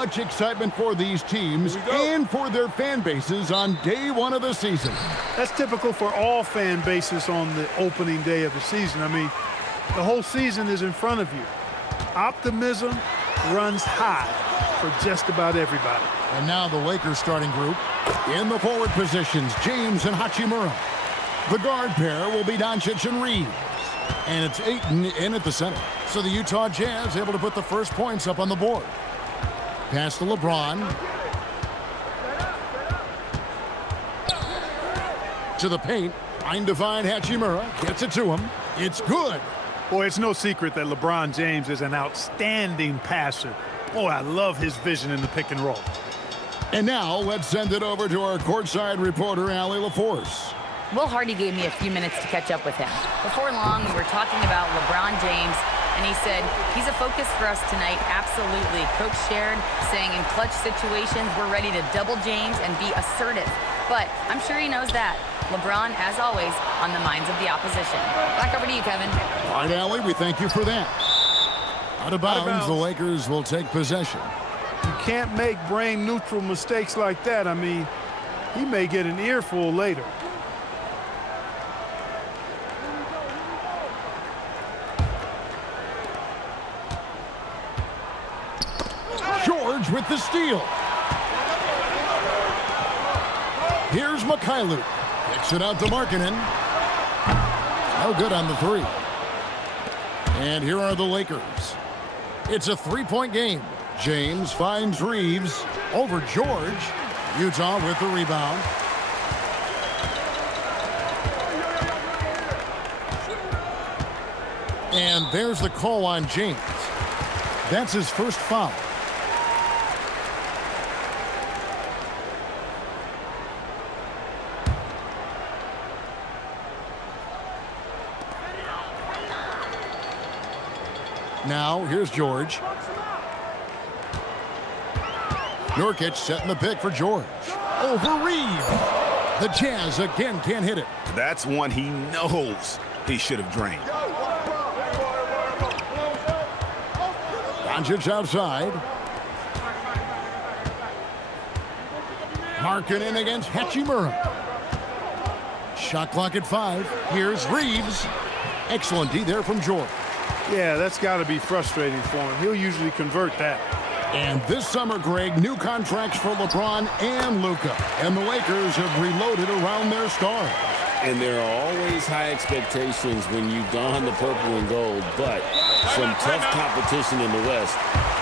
much excitement for these teams and for their fan bases on day one of the season. That's typical for all fan bases on the opening day of the season. I mean, the whole season is in front of you. Optimism runs high for just about everybody. And now the Lakers starting group in the forward positions, James and Hachimura. The guard pair will be Doncic and Reeves. And it's Ayton in at the center. So the Utah Jazz able to put the first points up on the board. Pass to LeBron. To the paint. Trying to find Hachimura. Gets it to him. It's good. Boy, it's no secret that LeBron James is an outstanding passer. Boy, I love his vision in the pick and roll. And now let's send it over to our courtside reporter, Allie LaForce. Will Hardy gave me a few minutes to catch up with him. Before long, we were talking about LeBron James, and he said, he's a focus for us tonight, absolutely. Coach shared, saying in clutch situations, we're ready to double James and be assertive. But I'm sure he knows that. LeBron, as always, on the minds of the opposition. Back over to you, Kevin. All right, Allie, we thank you for that. Out of bounds, the Lakers will take possession. You can't make brain-neutral mistakes like that. I mean, he may get an earful later. George with the steal. Here's Mikhailuk. Kicks it out to Markkanen. No good on the three. And here are the Lakers. It's a three-point game. James finds Reeves over George. Utah with the rebound. And there's the call on James. That's his first foul. Now, here's George. Nurkic setting the pick for George. Over Reeves. The Jazz again can't hit it. That's one he knows he should have drained. Doncic outside. Markkanen against Hachimura. Shot clock at 5. Here's Reeves. Excellent D there from George. Yeah, that's got to be frustrating for him. He'll usually convert that. And this summer, Greg, new contracts for LeBron and Luka. And the Lakers have reloaded around their stars. And there are always high expectations when you don the purple and gold, but some tough competition in the West.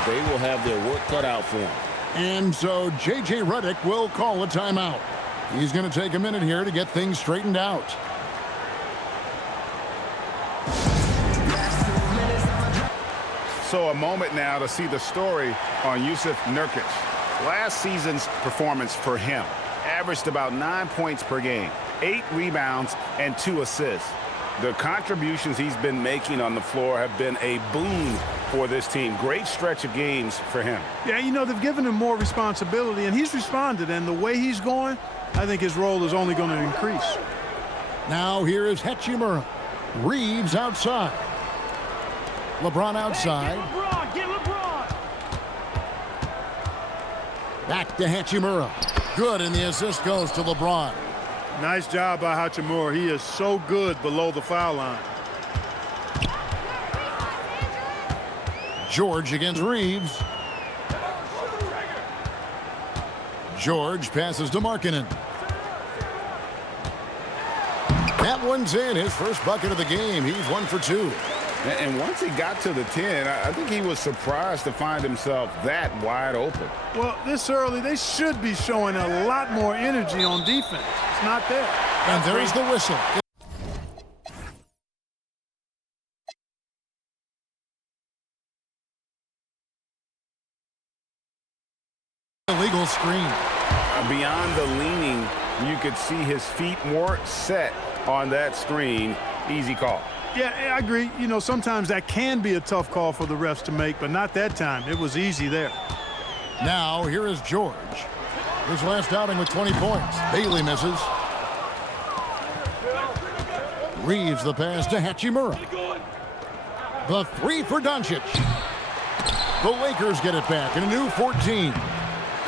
They will have their work cut out for them. And so J.J. Redick will call a timeout. He's going to take a minute here to get things straightened out. So a moment now to see the story on Jusuf Nurkic. Last season's performance for him averaged about 9 points per game, 8 rebounds, and 2 assists. The contributions he's been making on the floor have been a boon for this team. Great stretch of games for him. Yeah, you know, they've given him more responsibility, and he's responded. And the way he's going, I think his role is only going to increase. Now here is Hachimura. Reeves outside. LeBron outside. Hey, get LeBron. Back to Hachimura. Good, and the assist goes to LeBron. Nice job by Hachimura. He is so good below the foul line. George against Reeves. George passes to Markkanen. That one's in. His first bucket of the game. He's 1 for 2. And once he got to the 10, I think he was surprised to find himself that wide open. Well, this early, they should be showing a lot more energy on defense. It's not there. And there's the whistle. Illegal screen. Beyond the leaning, you could see his feet more set on that screen. Easy call. Yeah, I agree. You know, sometimes that can be a tough call for the refs to make, but not that time. It was easy there. Now, here is George. His last outing with 20 points. Bailey misses. Reeves the pass to Hachimura. The three for Doncic. The Lakers get it back in a new 14.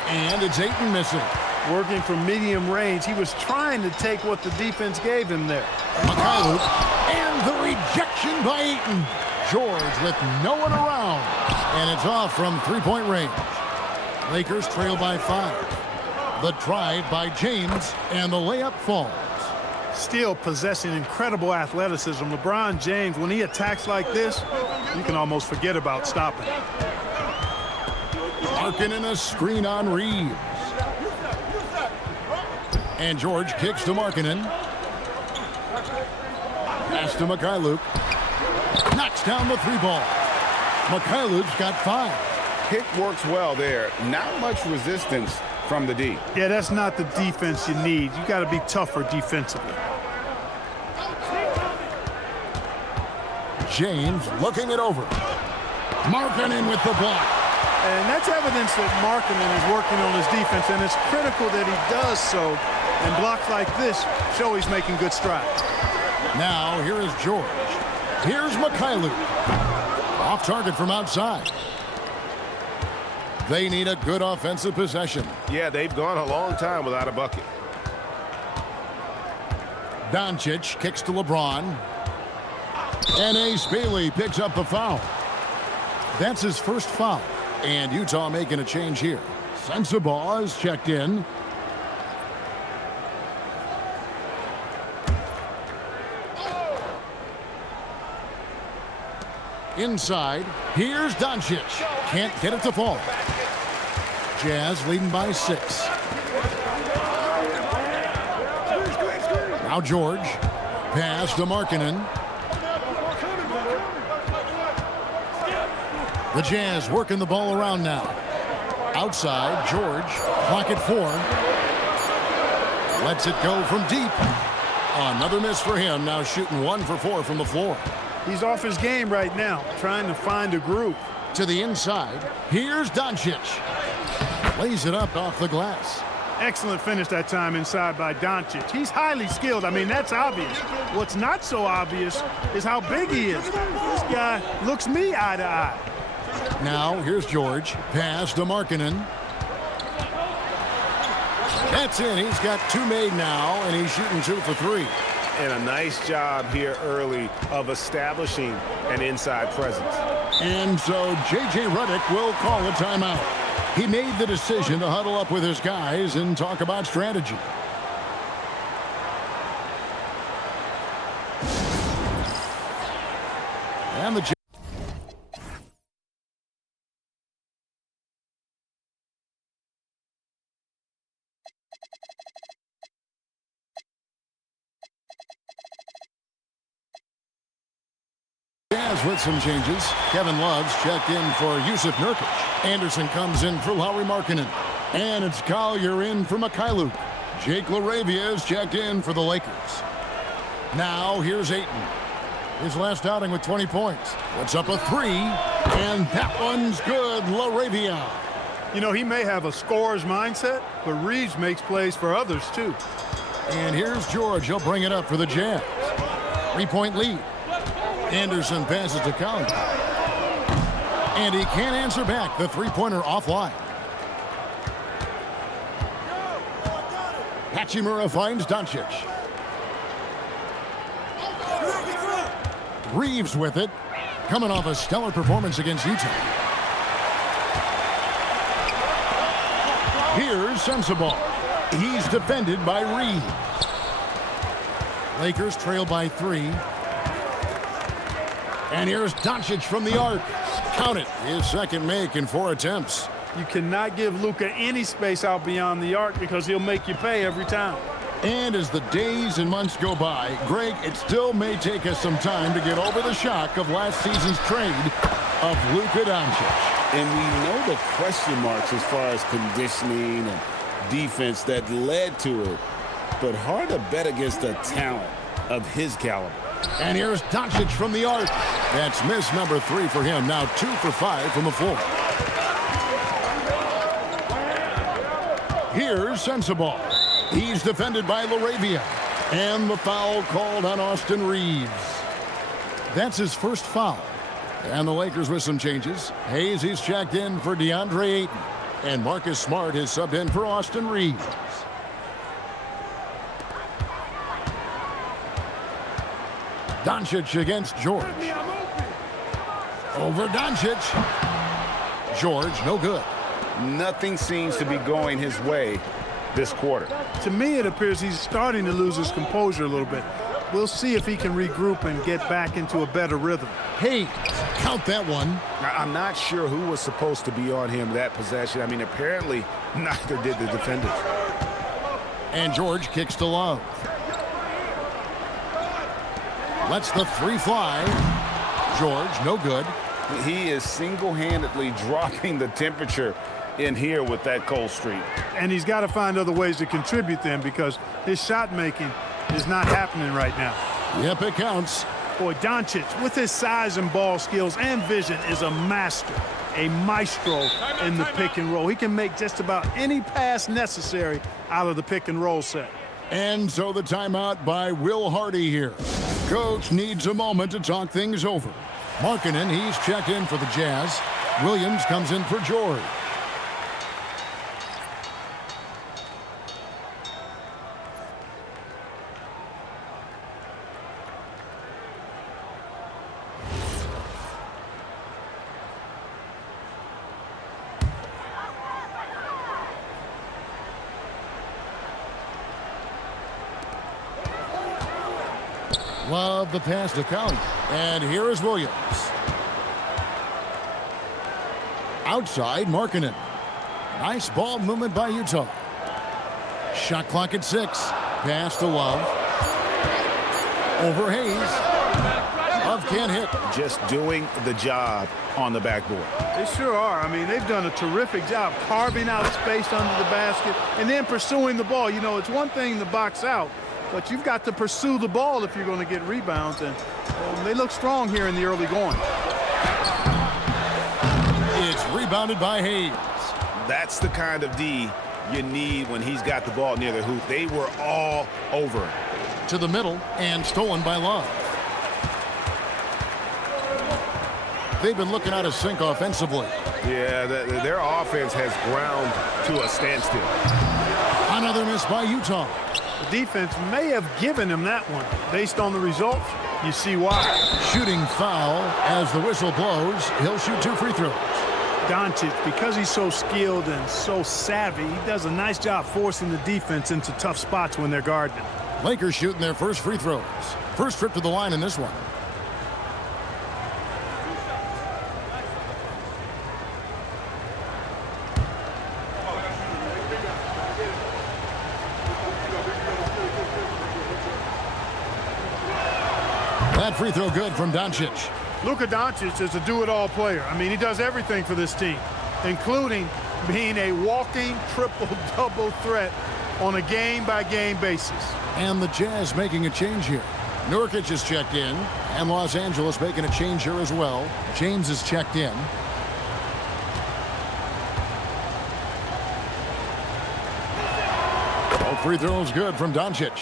And it's Ayton missing. Working from medium range, he was trying to take what the defense gave him there. Mikhailuk, and the rejection by Ayton. George with no one around. And it's off from three-point range. Lakers trail by 5. The drive by James, and the layup falls. Still possessing incredible athleticism. LeBron James, when he attacks like this, you can almost forget about stopping. Larkin in a screen on Reeves. And George kicks to Markkanen. Pass to Mikhailuk. Knocks down the three ball. Mikhailuk's got 5. Pick works well there. Not much resistance from the D. Yeah, that's not the defense you need. You got to be tougher defensively. James looking it over. Markkanen with the block. And that's evidence that Markkanen is working on his defense, and it's critical that he does so. And blocks like this show he's making good strides. Now, here is George. Here's Mikhailuk. Off target from outside. They need a good offensive possession. Yeah, they've gone a long time without a bucket. Doncic kicks to LeBron. And Ace Bailey picks up the foul. That's his first foul. And Utah making a change here. Sensabaugh is checked in. Inside, here's Doncic. Can't get it to fall. Jazz leading by 6. Now George. Pass to Markkanen. The Jazz working the ball around now. Outside, George. Clock at 4. Lets it go from deep. Another miss for him. Now shooting 1 for 4 from the floor. He's off his game right now, trying to find a groove. To the inside, here's Doncic. Lays it up off the glass. Excellent finish that time inside by Doncic. He's highly skilled. I mean, that's obvious. What's not so obvious is how big he is. This guy looks me eye to eye. Now, here's George. Pass to Markkanen. That's in. He's got 2 made now, and he's shooting 2 for 3. And a nice job here early of establishing an inside presence. And so J.J. Redick will call a timeout. He made the decision to huddle up with his guys and talk about strategy. And the Jazz with some changes. Kevin Love's checked in for Yusuf Nurkic. Anderson comes in for Lauri Markkanen. And it's Collier in for Mikhailuk. Jake LaRavia is checked in for the Lakers. Now here's Ayton. His last outing with 20 points. Puts up a 3, and that one's good. LaRavia. You know, he may have a scorer's mindset, but Reeves makes plays for others, too. And here's George. He'll bring it up for the Jazz. 3-point lead. Anderson passes to Collier. And he can't answer back. The three-pointer offline. Hachimura finds Doncic. Reeves with it. Coming off a stellar performance against Utah. Here's Sensabaugh. He's defended by Reeves. Lakers trail by 3. And here's Doncic from the arc. Count it. His second make in 4 attempts. You cannot give Luka any space out beyond the arc because he'll make you pay every time. And as the days and months go by, Greg, it still may take us some time to get over the shock of last season's trade of Luka Doncic. And we know the question marks as far as conditioning and defense that led to it. But hard to bet against a talent of his caliber. And here's Doncic from the arc. That's miss number 3 for him. Now 2 for 5 from the floor. Here's Sensabaugh. He's defended by LaRavia. And the foul called on Austin Reeves. That's his first foul. And the Lakers with some changes. Hayes, he's checked in for DeAndre Ayton. And Marcus Smart is subbed in for Austin Reeves. Doncic against George. Over Doncic. George, no good. Nothing seems to be going his way this quarter. To me, it appears he's starting to lose his composure a little bit. We'll see if he can regroup and get back into a better rhythm. Hayes, count that one. I'm not sure who was supposed to be on him that possession. I mean, apparently neither did the defenders. And George kicks to Love. Lets the three fly. George, no good. He is single-handedly dropping the temperature in here with that cold streak. And he's got to find other ways to contribute then, because his shot making is not happening right now. Yep, it counts. Boy, Doncic, with his size and ball skills and vision, is a master, a maestro in the pick and roll. He can make just about any pass necessary out of the pick and roll set. And so the timeout by Will Hardy here. Coach needs a moment to talk things over. Markkanen, he's checked in for the Jazz. Williams comes in for George. Love the pass to Count. And here is Williams. Outside, Markkanen. Nice ball movement by Utah. Shot clock at 6. Pass to Love. Over Hayes. Love can't hit. Just doing the job on the backboard. They sure are. I mean, they've done a terrific job carving out space under the basket and then pursuing the ball. You know, it's one thing to box out, but you've got to pursue the ball if you're going to get rebounds, and they look strong here in the early going. It's rebounded by Hayes. That's the kind of D you need when he's got the ball near the hoop. They were all over him. To the middle and stolen by Love. They've been looking out of sync offensively. Yeah, their offense has ground to a standstill. Another miss by Utah. The defense may have given him that one. Based on the results, you see why. Shooting foul as the whistle blows. He'll shoot 2 free throws. Doncic, because he's so skilled and so savvy, he does a nice job forcing the defense into tough spots when they're guarding him. Lakers shooting their first free throws. First trip to the line in this one. That free throw good from Doncic. Luka Doncic is a do-it-all player. I mean, he does everything for this team, including being a walking triple-double threat on a game-by-game basis. And the Jazz making a change here. Nurkic is checked in, and Los Angeles making a change here as well. James is checked in. All free throws good from Doncic.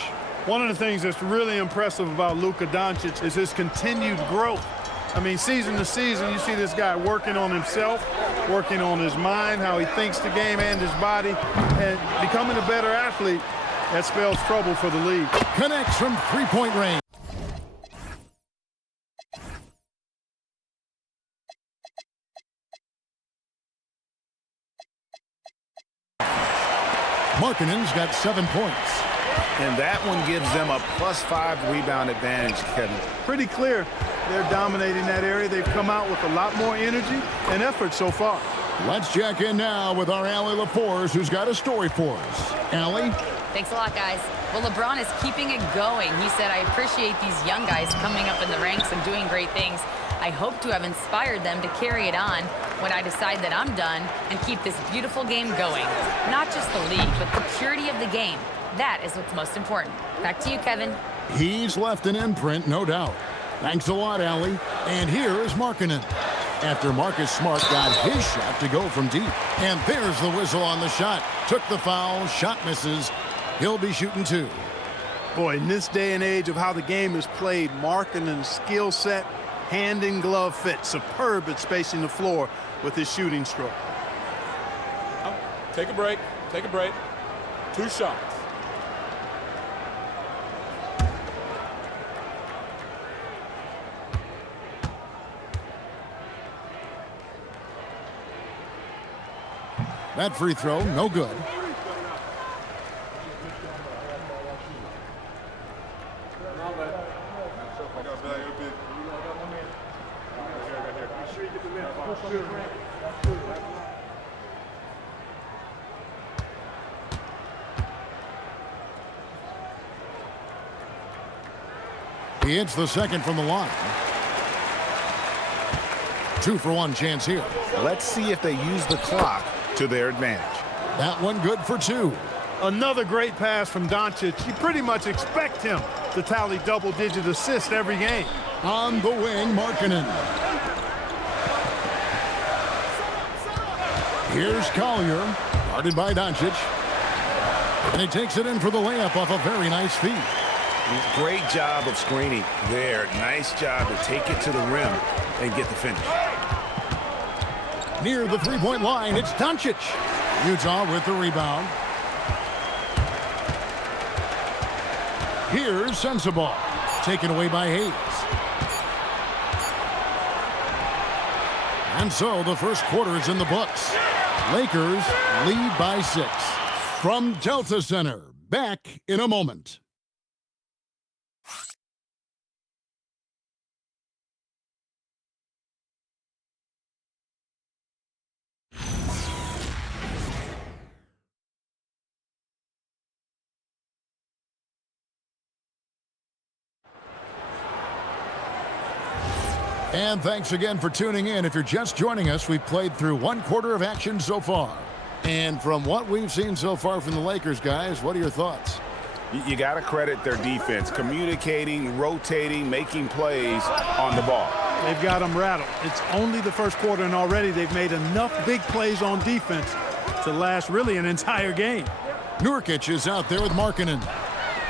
One of the things that's really impressive about Luka Doncic is his continued growth. I mean, season to season, you see this guy working on himself, working on his mind, how he thinks the game and his body, and becoming a better athlete. That spells trouble for the league. Connects from three-point range. Markkanen's got 7 points. And that one gives them a +5 rebound advantage, Kevin. Pretty clear they're dominating that area. They've come out with a lot more energy and effort so far. Let's check in now with our Allie LaForce, who's got a story for us. Allie? Thanks a lot, guys. Well, LeBron is keeping it going. He said, I appreciate these young guys coming up in the ranks and doing great things. I hope to have inspired them to carry it on when I decide that I'm done and keep this beautiful game going. Not just the league, but the purity of the game. That is what's most important. Back to you, Kevin. He's left an imprint, no doubt. Thanks a lot, Allie. And here is Markkanen. After Marcus Smart got his shot to go from deep. And there's the whistle on the shot. Took the foul, shot misses. He'll be shooting 2. Boy, in this day and age of how the game is played, Markkanen's skill set hand-in-glove fit. Superb at spacing the floor with his shooting stroke. Take a break. Take a break. 2 shots. That free throw, no good. He hits the second from the line. 2-for-1 chance here. Let's see if they use the clock to their advantage. That one good for 2. Another great pass from Doncic. You pretty much expect him to tally double-digit assists every game. On the wing, Markkanen. Here's Collier, guarded by Doncic. And he takes it in for the layup off a very nice feed. Great job of screening there. Nice job to take it to the rim and get the finish. Near the three-point line, it's Doncic. Utah with the rebound. Here's Sensabaugh, taken away by Hayes. And so the first quarter is in the books. Lakers lead by 6. From Delta Center, back in a moment. And thanks again for tuning in. If you're just joining us, we've played through 1 quarter of action so far. And from what we've seen so far from the Lakers, guys, what are your thoughts? You got to credit their defense, communicating, rotating, making plays on the ball. They've got them rattled. It's only the first quarter, and already they've made enough big plays on defense to last really an entire game. Nurkic is out there with Markkanen.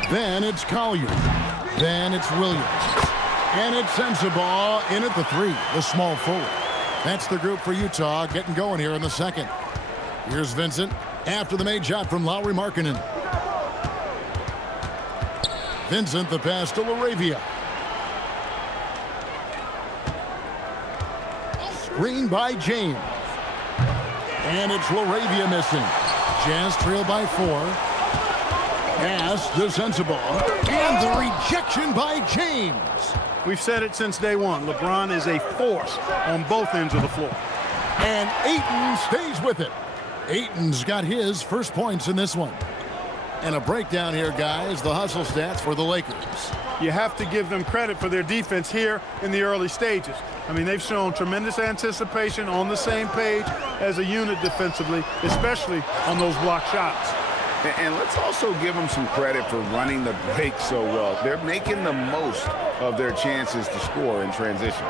Then it's Collier. Then it's Williams. And it's Sensabaugh in at the 3, the small forward. That's the group for Utah getting going here in the second. Here's Vincent after the made shot from Lauri Markkanen. Vincent, the pass to LaRavia. Screen by James. And it's LaRavia missing. Jazz trail by 4. Pass to Sensabaugh. And the rejection by James. We've said it since day one. LeBron is a force on both ends of the floor. And Ayton stays with it. Ayton's got his first points in this one. And a breakdown here, guys, the hustle stats for the Lakers. You have to give them credit for their defense here in the early stages. I mean, they've shown tremendous anticipation, on the same page as a unit defensively, especially on those block shots. And let's also give them some credit for running the break so well. They're making the most of their chances to score in transition.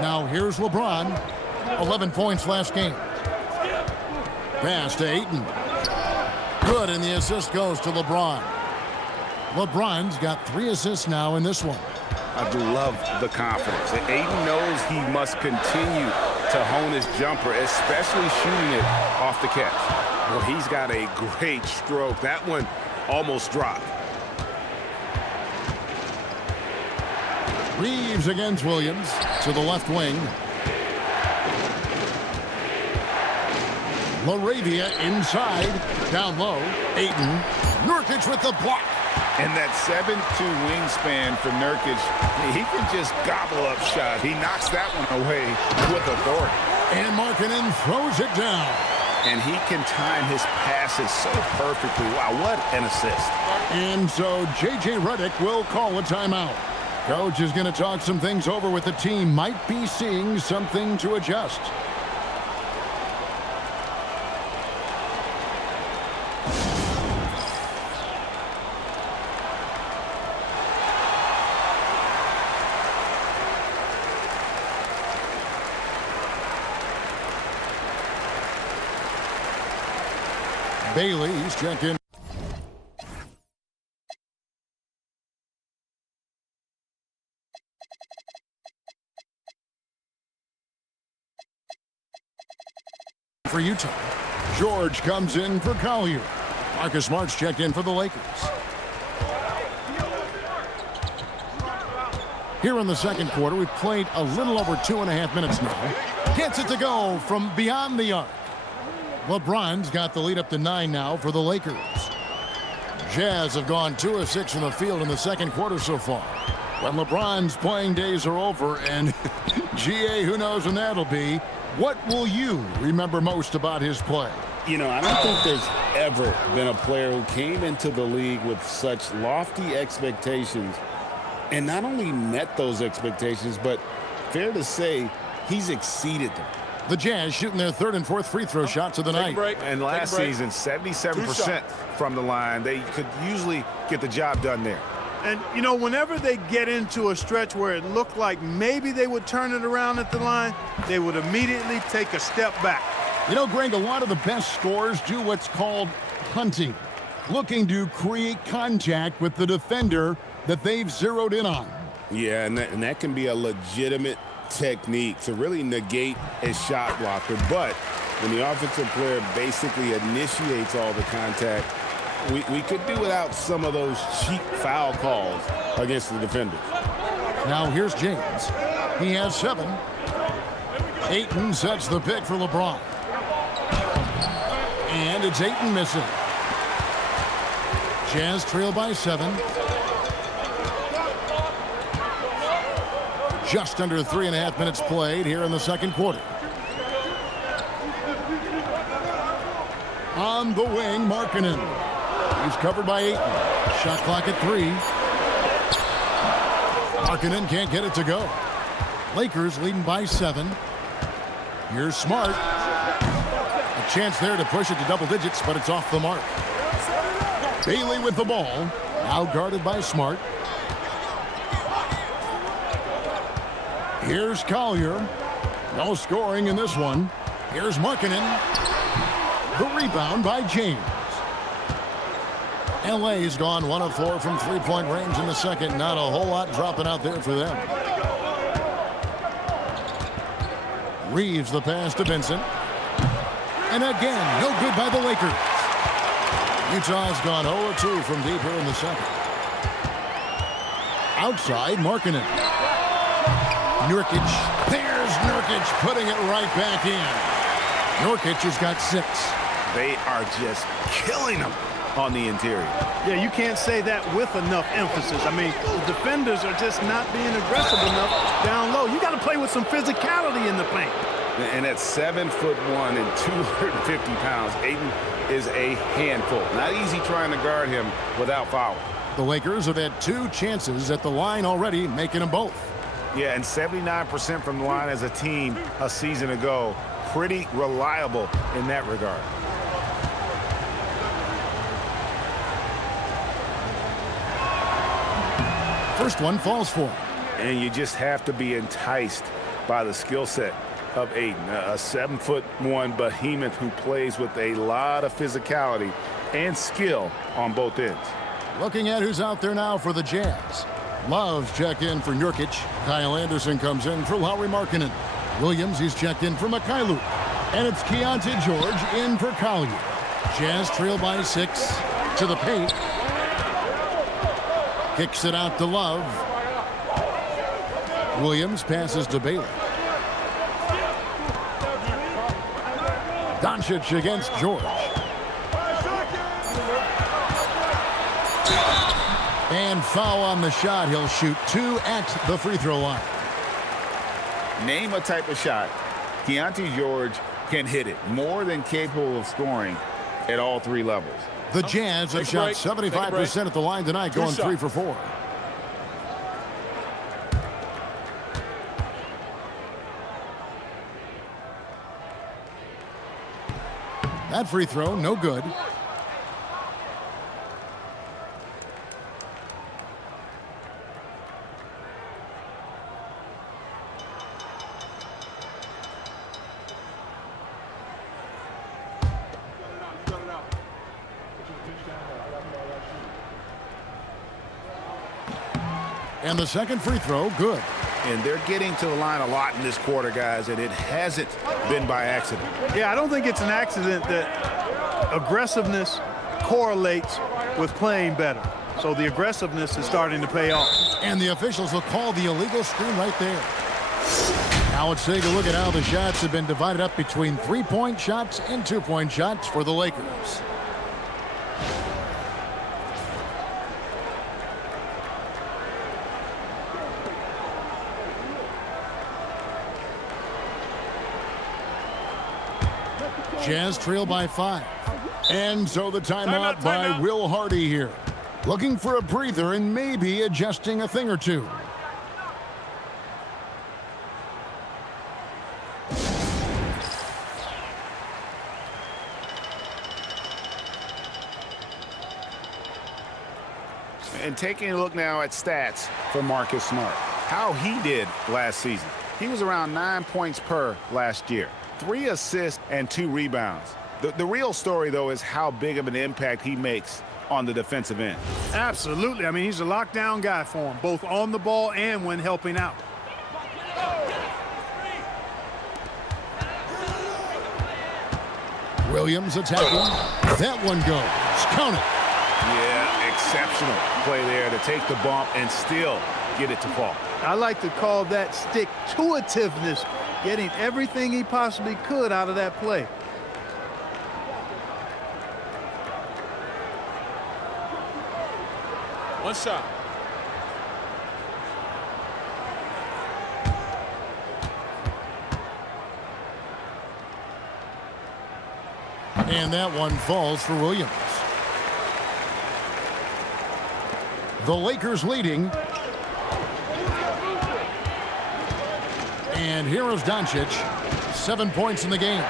Now here's LeBron. 11 points last game. Pass to Ayton. Good, and the assist goes to LeBron. LeBron's got 3 assists now in this one. I love the confidence. Ayton knows he must continue to hone his jumper, especially shooting it off the catch. Well, he's got a great stroke. That one almost dropped. Reeves against Williams to the left wing. LaRavia inside, down low. Ayton. Nurkic with the block. And that 7'2" wingspan for Nurkic, he can just gobble up shots. He knocks that one away with authority. And Markkanen throws it down. And he can time his passes so perfectly. Wow, what an assist. And so J.J. Redick will call a timeout. Coach is going to talk some things over with the team. Might be seeing something to adjust. Bailey's checked in. for Utah. George comes in for Collier. Marcus Smart's checked in for the Lakers. Here in the second quarter, we've played a little over 2.5 minutes now. Gets it to go from beyond the arc. LeBron's got the lead up to 9 now for the Lakers. Jazz have gone 2 of 6 from the field in the second quarter so far. When LeBron's playing days are over, and GA, who knows when that'll be, what will you remember most about his play? You know, I don't think there's ever been a player who came into the league with such lofty expectations and not only met those expectations, but fair to say, he's exceeded them. The Jazz shooting their third and fourth free throw shots of the night. And last season, 77% from the line. They could usually get the job done there. And, you know, whenever they get into a stretch where it looked like maybe they would turn it around at the line, they would immediately take a step back. You know, Greg, a lot of the best scorers do what's called hunting, looking to create contact with the defender that they've zeroed in on. Yeah, and that can be a legitimate technique to really negate a shot blocker. But when the offensive player basically initiates all the contact, we could do without some of those cheap foul calls against the defenders. Now here's James. He has 7. Ayton sets the pick for LeBron. And it's Ayton missing. Jazz trail by 7. Just under 3.5 minutes played here in the second quarter. On the wing, Markkanen. He's covered by Ayton. Shot clock at 3. Markkanen can't get it to go. Lakers leading by 7. Here's Smart. A chance there to push it to double digits, but it's off the mark. Bailey with the ball. Now guarded by Smart. Here's Collier. No scoring in this one. Here's Markkanen. The rebound by James. LA's gone 1 of 4 from three-point range in the second. Not a whole lot dropping out there for them. Reeves the pass to Vincent. And again, no good by the Lakers. Utah's gone 0-2 from deep here in the second. Outside, Markkanen. Nurkic. There's Nurkic putting it right back in. Nurkic has got 6. They are just killing them on the interior. Yeah, you can't say that with enough emphasis. I mean, the defenders are just not being aggressive enough down low. You got to play with some physicality in the paint. And at 7'1" and 250 pounds, Ayton is a handful. Not easy trying to guard him without fouling. The Lakers have had 2 chances at the line already, making them both. Yeah, and 79% from the line as a team a season ago. Pretty reliable in that regard. First one falls for him. And you just have to be enticed by the skill set of Ayton, a 7'1" behemoth who plays with a lot of physicality and skill on both ends. Looking at who's out there now for the Jazz. Love's check in for Nurkic. Kyle Anderson comes in for Lauri Markkanen. Williams, he's checked in for Mikhailuk. And it's Keontae George in for Collier. Jazz trail by 6 to the paint. Kicks it out to Love. Williams passes to Bailey. Doncic against George. And foul on the shot. He'll shoot 2 at the free throw line. Name a type of shot Keontae George can hit it. More than capable of scoring at all 3 levels. The Jazz have shot 75% at the line tonight, going 3 for 4. That free throw, no good. And the second free throw, good. And they're getting to the line a lot in this quarter, guys, and it hasn't been by accident. Yeah, I don't think it's an accident that aggressiveness correlates with playing better. So the aggressiveness is starting to pay off. And the officials will call the illegal screen right there. Now let's take a look at how the shots have been divided up between 3-point shots and 2-point shots for the Lakers. Jazz trail by 5. And so the timeout by Will Hardy here. Looking for a breather and maybe adjusting a thing or two. And taking a look now at stats for Marcus Smart. How he did last season. He was around 9 points per last year. 3 assists and 2 rebounds. The real story, though, is how big of an impact he makes on the defensive end. Absolutely. I mean, he's a lockdown guy for him, both on the ball and when helping out. Williams attacking. That one goes. Count it. Yeah, exceptional play there to take the bump and still get it to fall. I like to call that stick-to-itiveness, getting everything he possibly could out of that play. One shot. And that one falls for Williams. The Lakers leading. And here is Doncic. 7 points in the game.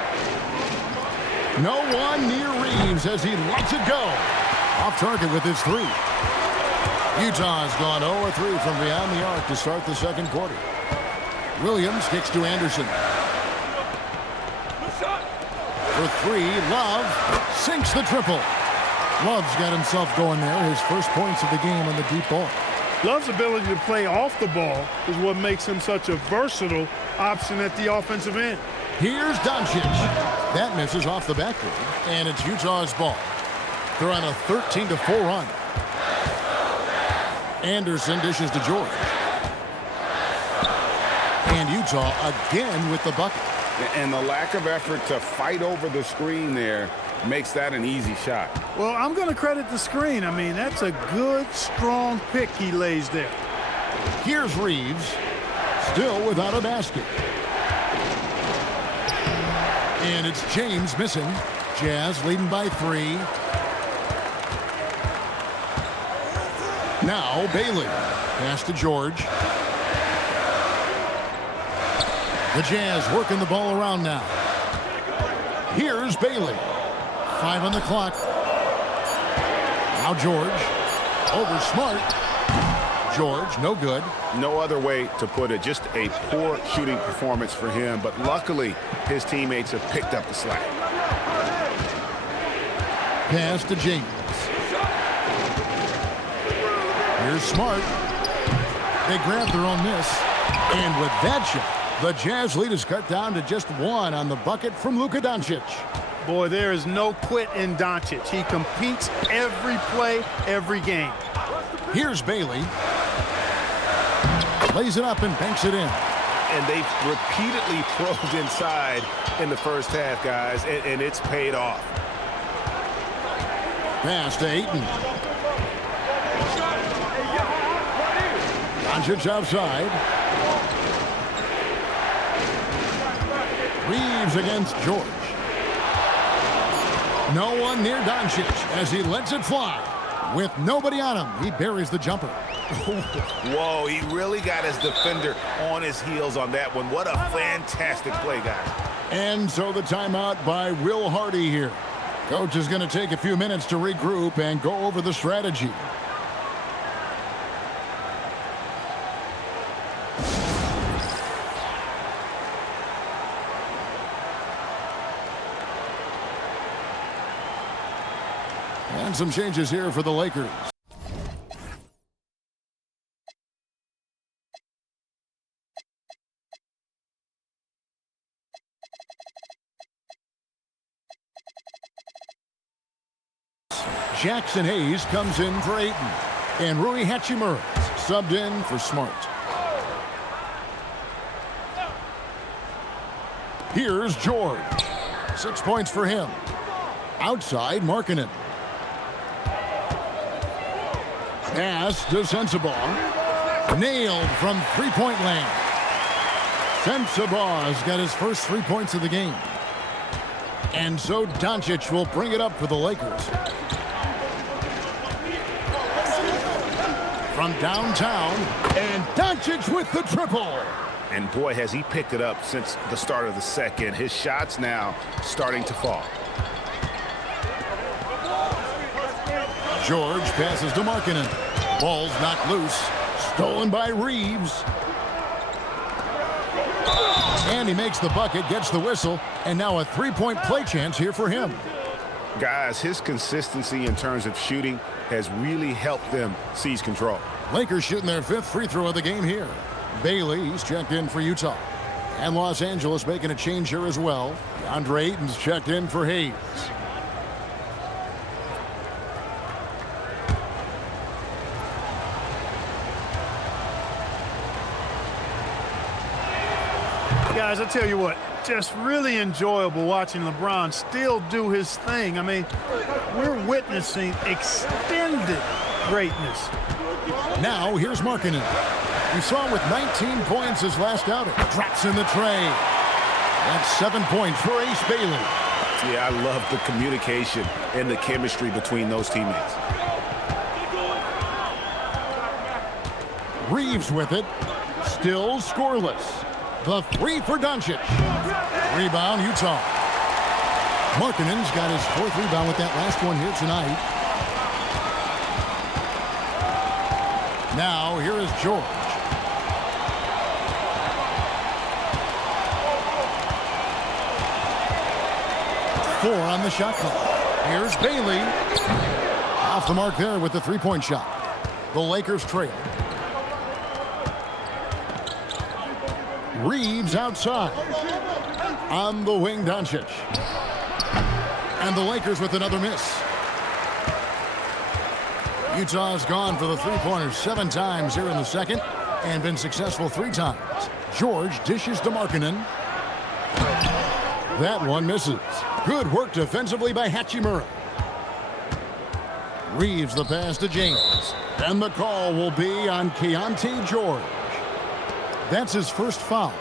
No one near Reeves as he lets it go. Off target with his 3. Utah's gone 0-3 from beyond the arc to start the second quarter. Williams kicks to Anderson. For 3, Love sinks the triple. Love's got himself going there. His first points of the game on the deep ball. Love's ability to play off the ball is what makes him such a versatile option at the offensive end. Here's Doncic. That misses off the backboard, and it's Utah's ball. They're on a 13-4 run. Anderson dishes to George. And Utah again with the bucket. And the lack of effort to fight over the screen there makes that an easy shot. Well, I'm going to credit the screen. I mean, that's a good, strong pick he lays there. Here's Reeves, still without a basket. And it's James missing. Jazz leading by 3. Now Bailey. Pass to George. The Jazz working the ball around now. Here's Bailey. 5 on the clock. Now George. Over Smart. George, no good. No other way to put it. Just a poor shooting performance for him. But luckily, his teammates have picked up the slack. Pass to James. Here's Smart. They grab their own miss. And with that shot, the Jazz lead is cut down to just 1 on the bucket from Luka Doncic. Boy, there is no quit in Doncic. He competes every play, every game. Here's Bailey. Lays it up and banks it in. And they've repeatedly probed inside in the first half, guys, and it's paid off. Pass to Ayton. Doncic outside. Reeves against George. No one near Doncic as he lets it fly. With nobody on him, he buries the jumper. Whoa, he really got his defender on his heels on that one. What a fantastic play, guys. And so the timeout by Will Hardy here. Coach is going to take a few minutes to regroup and go over the strategy. And some changes here for the Lakers. Jackson Hayes comes in for Ayton. And Rui Hachimura subbed in for Smart. Here's George. 6 points for him. Outside, Markkanen. Pass to Sensabaugh. Nailed from three-point land. Sensabaugh's got his first 3 points of the game. And so Doncic will bring it up for the Lakers. From downtown, and Doncic with the triple. And boy, has he picked it up since the start of the second. His shots now starting to fall. George passes to Markkanen. Ball's knocked loose. Stolen by Reeves. And he makes the bucket, gets the whistle, and now a three-point play chance here for him. Guys, his consistency in terms of shooting has really helped them seize control. Lakers shooting their 5th free throw of the game here. Bailey, he's checked in for Utah. And Los Angeles making a change here as well. DeAndre Ayton's checked in for Hayes. Guys, I tell you what, just really enjoyable watching LeBron still do his thing. I mean, we're witnessing extended greatness. Now, here's Markkanen. We saw him with 19 points his last outing. Drops in the tray. That's 7 points for Ace Bailey. Yeah, I love the communication and the chemistry between those teammates. Reeves with it. Still scoreless. The three for Doncic. Rebound, Utah. Markkanen's got his 4th rebound with that last one here tonight. Now, here is George. Four on the shot clock. Here's Bailey. Off the mark there with the three-point shot. The Lakers trail. Reeves outside. On the wing, Doncic. And the Lakers with another miss. Utah's gone for the three-pointers 7 times here in the second and been successful 3 times. George dishes to Markkanen. That one misses. Good work defensively by Hachimura. Reeves the pass to James. And the call will be on Keontae George. That's his first foul.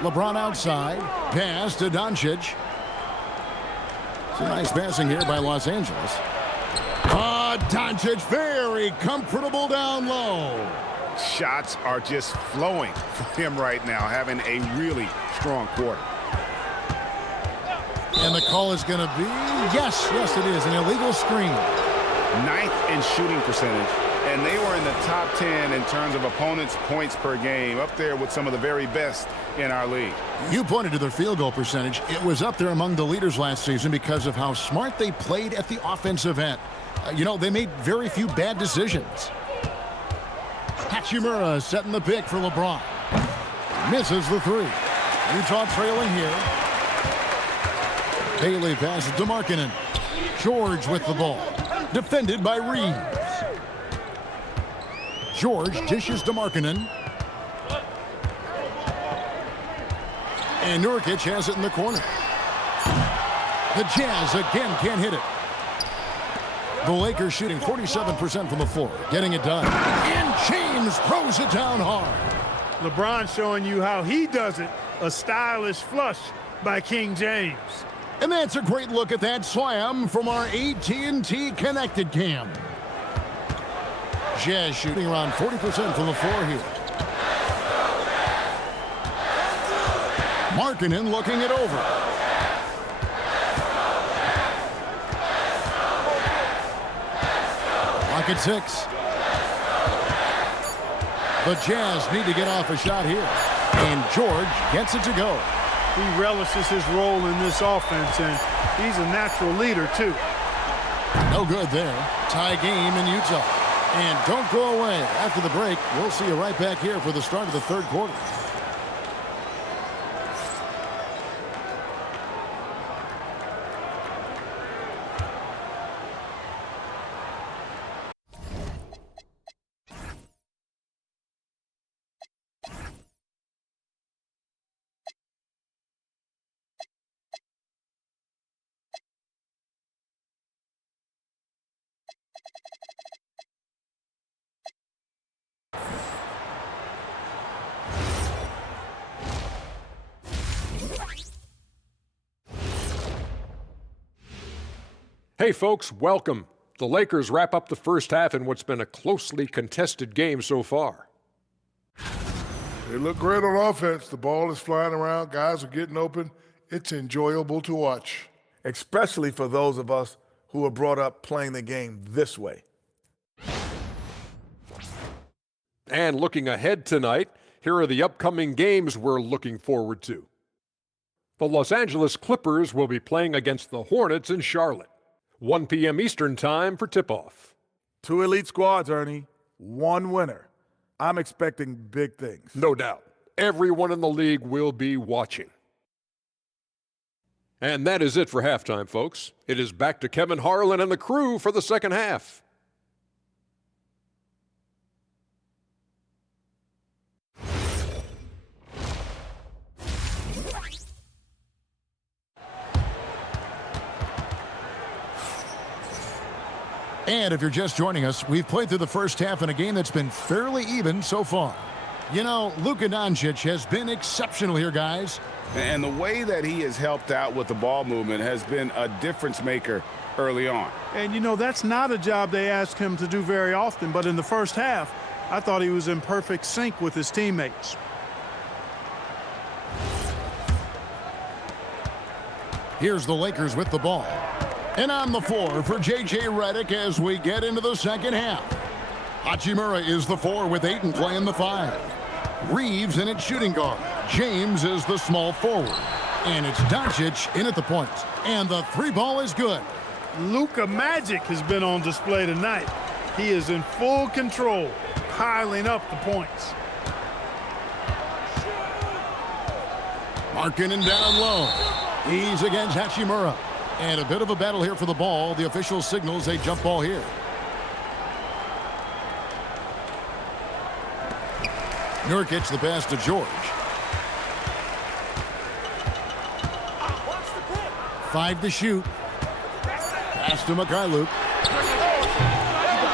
LeBron outside. Pass to Doncic. It's a nice passing here by Los Angeles. Doncic very comfortable down low. Shots are just flowing for him right now, having a really strong quarter. And the call is going to be, yes, it is, an illegal screen. 9th in shooting percentage, and they were in the top 10 in terms of opponents' points per game, up there with some of the very best in our league. You pointed to their field goal percentage. It was up there among the leaders last season because of how smart they played at the offensive end. You know, they made very few bad decisions. Hachimura setting the pick for LeBron. Misses the three. Utah trailing here. Bailey passes to Markkanen. George with the ball. Defended by Reeves. George dishes to Markkanen. And Nurkic has it in the corner. The Jazz again can't hit it. The Lakers shooting 47% from the floor, getting it done. And James throws it down hard. LeBron showing you how he does it. A stylish flush by King James. And that's a great look at that slam from our AT&T Connected Cam. Jazz shooting around 40% from the floor here. Markkanen looking it over. At 6. The Jazz need to get off a shot here. And George gets it to go. He relishes his role in this offense, and he's a natural leader, too. No good there. Tie game in Utah. And don't go away. After the break, we'll see you right back here for the start of the third quarter. Hey folks, welcome. The Lakers wrap up the first half in what's been a closely contested game so far. They look great on offense. The ball is flying around. Guys are getting open. It's enjoyable to watch. Especially for those of us who were brought up playing the game this way. And looking ahead tonight, here are the upcoming games we're looking forward to. The Los Angeles Clippers will be playing against the Hornets in Charlotte. 1 p.m. Eastern Time for tip-off. 2 elite squads, Ernie. 1 winner. I'm expecting big things. No doubt. Everyone in the league will be watching. And that is it for halftime, folks. It is back to Kevin Harlan and the crew for the second half. And if you're just joining us, we've played through the first half in a game that's been fairly even so far. You know, Luka Doncic has been exceptional here, guys. And the way that he has helped out with the ball movement has been a difference maker early on. And, you know, that's not a job they ask him to do very often, but in the first half, I thought he was in perfect sync with his teammates. Here's the Lakers with the ball. And on the floor for J.J. Redick as we get into the second half. Hachimura is the 4 with Ayton playing the 5. Reeves in at shooting guard. James is the small forward. And it's Doncic in at the point. And the 3-ball is good. Luka Magic has been on display tonight. He is in full control, piling up the points. Markkanen down low. He's against Hachimura. And a bit of a battle here for the ball. The official signals a jump ball here. Nurkic the pass to George. 5 to shoot. Pass to Mikhailuk.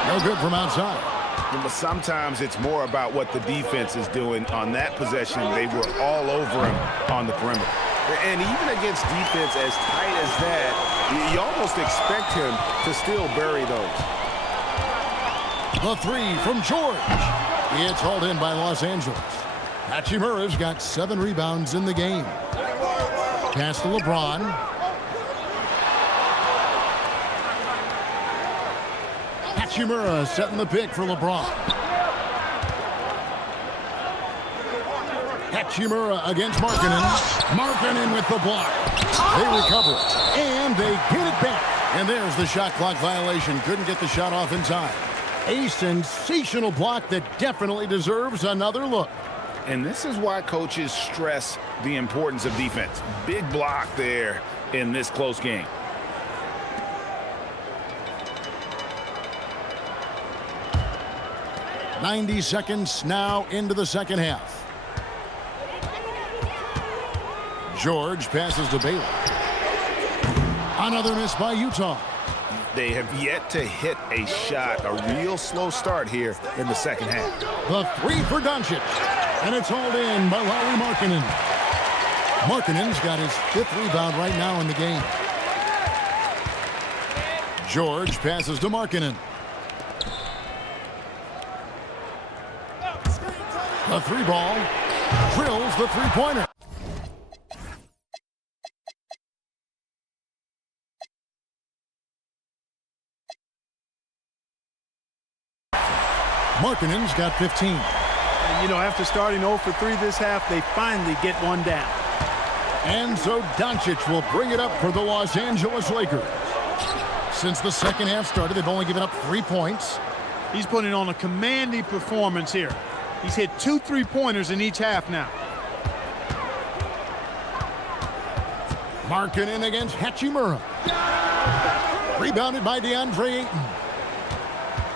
No good from outside. But sometimes it's more about what the defense is doing on that possession. They were all over him on the perimeter. And even against defense as tight as that, you almost expect him to still bury those. The 3 from George. It's hauled in by Los Angeles. Hachimura's got 7 rebounds in the game. Pass to LeBron. Hachimura setting the pick for LeBron. Hachimura against Markkanen. Markkanen with the block. They recover it, and they get it back. And there's the shot clock violation. Couldn't get the shot off in time. A sensational block that definitely deserves another look. And this is why coaches stress the importance of defense. Big block there in this close game. .90 seconds now into the second half. George passes to Baylor. Another miss by Utah. They have yet to hit a shot, a real slow start here in the second half. The 3 for Doncic. And it's hauled in by Lauri Markkanen. Markkanen's got his 5th rebound right now in the game. George passes to Markkanen. The 3-ball drills the 3-pointer. Markkanen's got 15. And, you know, after starting 0 for 3 this half, they finally get one down. And so Doncic will bring it up for the Los Angeles Lakers. Since the second half started, they've only given up 3 points. He's putting on a commanding performance here. He's hit 2 3-pointers in each half now. Markkanen against Hachimura. Rebounded by DeAndre Ayton.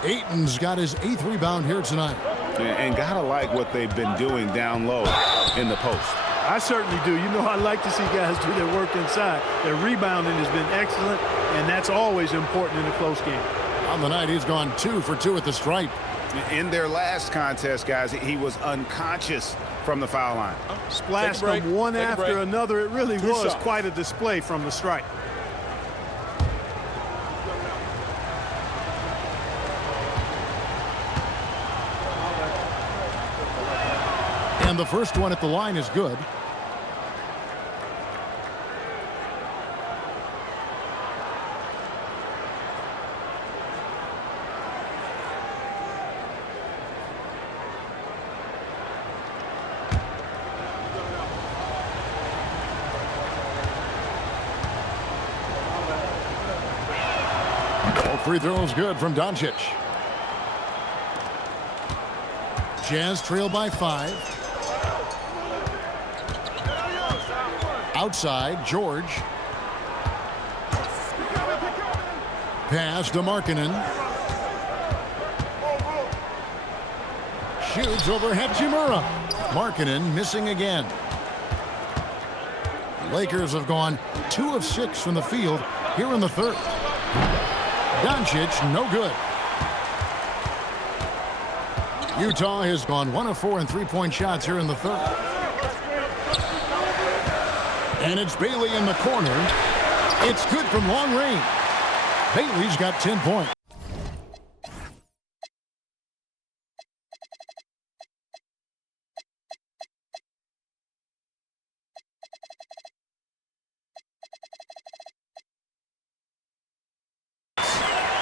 Ayton's got his 8th rebound here tonight. And gotta like what they've been doing down low in the post. I certainly do. You know, I like to see guys do their work inside. Their rebounding has been excellent, and that's always important in a close game. On the night, he's gone 2 for 2 at the stripe. In their last contest, guys, he was unconscious from the foul line. Splashed them one after another. It really was quite a display from the stripe. And the first one at the line is good. All free throws good from Doncic. Jazz trail by 5. Outside, George. Pass to Markkanen. Shoots over Hachimura. Markkanen missing again. Lakers have gone 2 of 6 from the field here in the third. Doncic, no good. Utah has gone 1 of 4 in 3-point shots here in the third. And it's Bailey in the corner. It's good from long range. Bailey's got 10 points.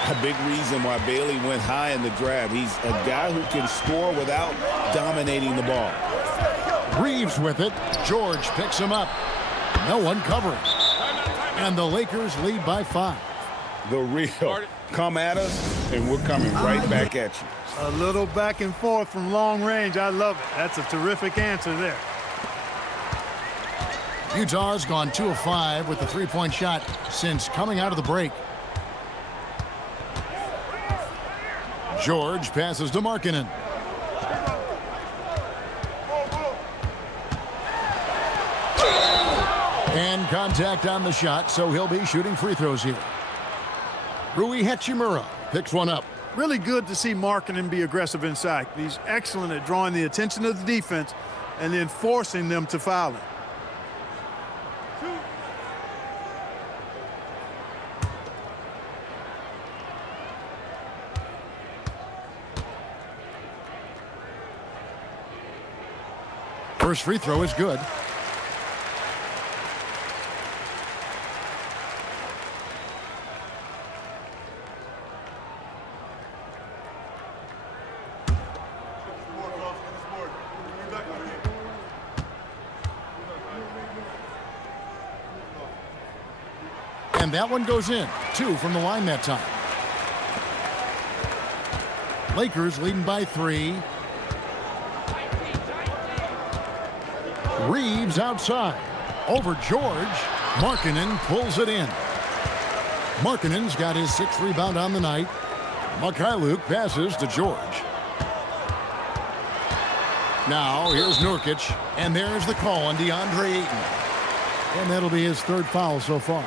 A big reason why Bailey went high in the draft. He's a guy who can score without dominating the ball. Reeves with it. George picks him up. No one covering. And the Lakers lead by 5. The real come at us, and we're coming right back at you. A little back and forth from long range. I love it. That's a terrific answer there. Utah's gone 2 of 5 with the 3-point shot since coming out of the break. George passes to Markkanen. And contact on the shot, so he'll be shooting free throws here. Rui Hachimura picks one up. Really good to see Markkanen be aggressive inside. He's excellent at drawing the attention of the defense and then forcing them to foul him. First free throw is good. And that one goes in. 2 from the line that time. Lakers leading by 3. Reeves outside. Over George. Markkanen pulls it in. Markkanen's got his 6th rebound on the night. Mikhailuk passes to George. Now here's Nurkic. And there's the call on DeAndre Ayton. And that'll be his 3rd foul so far.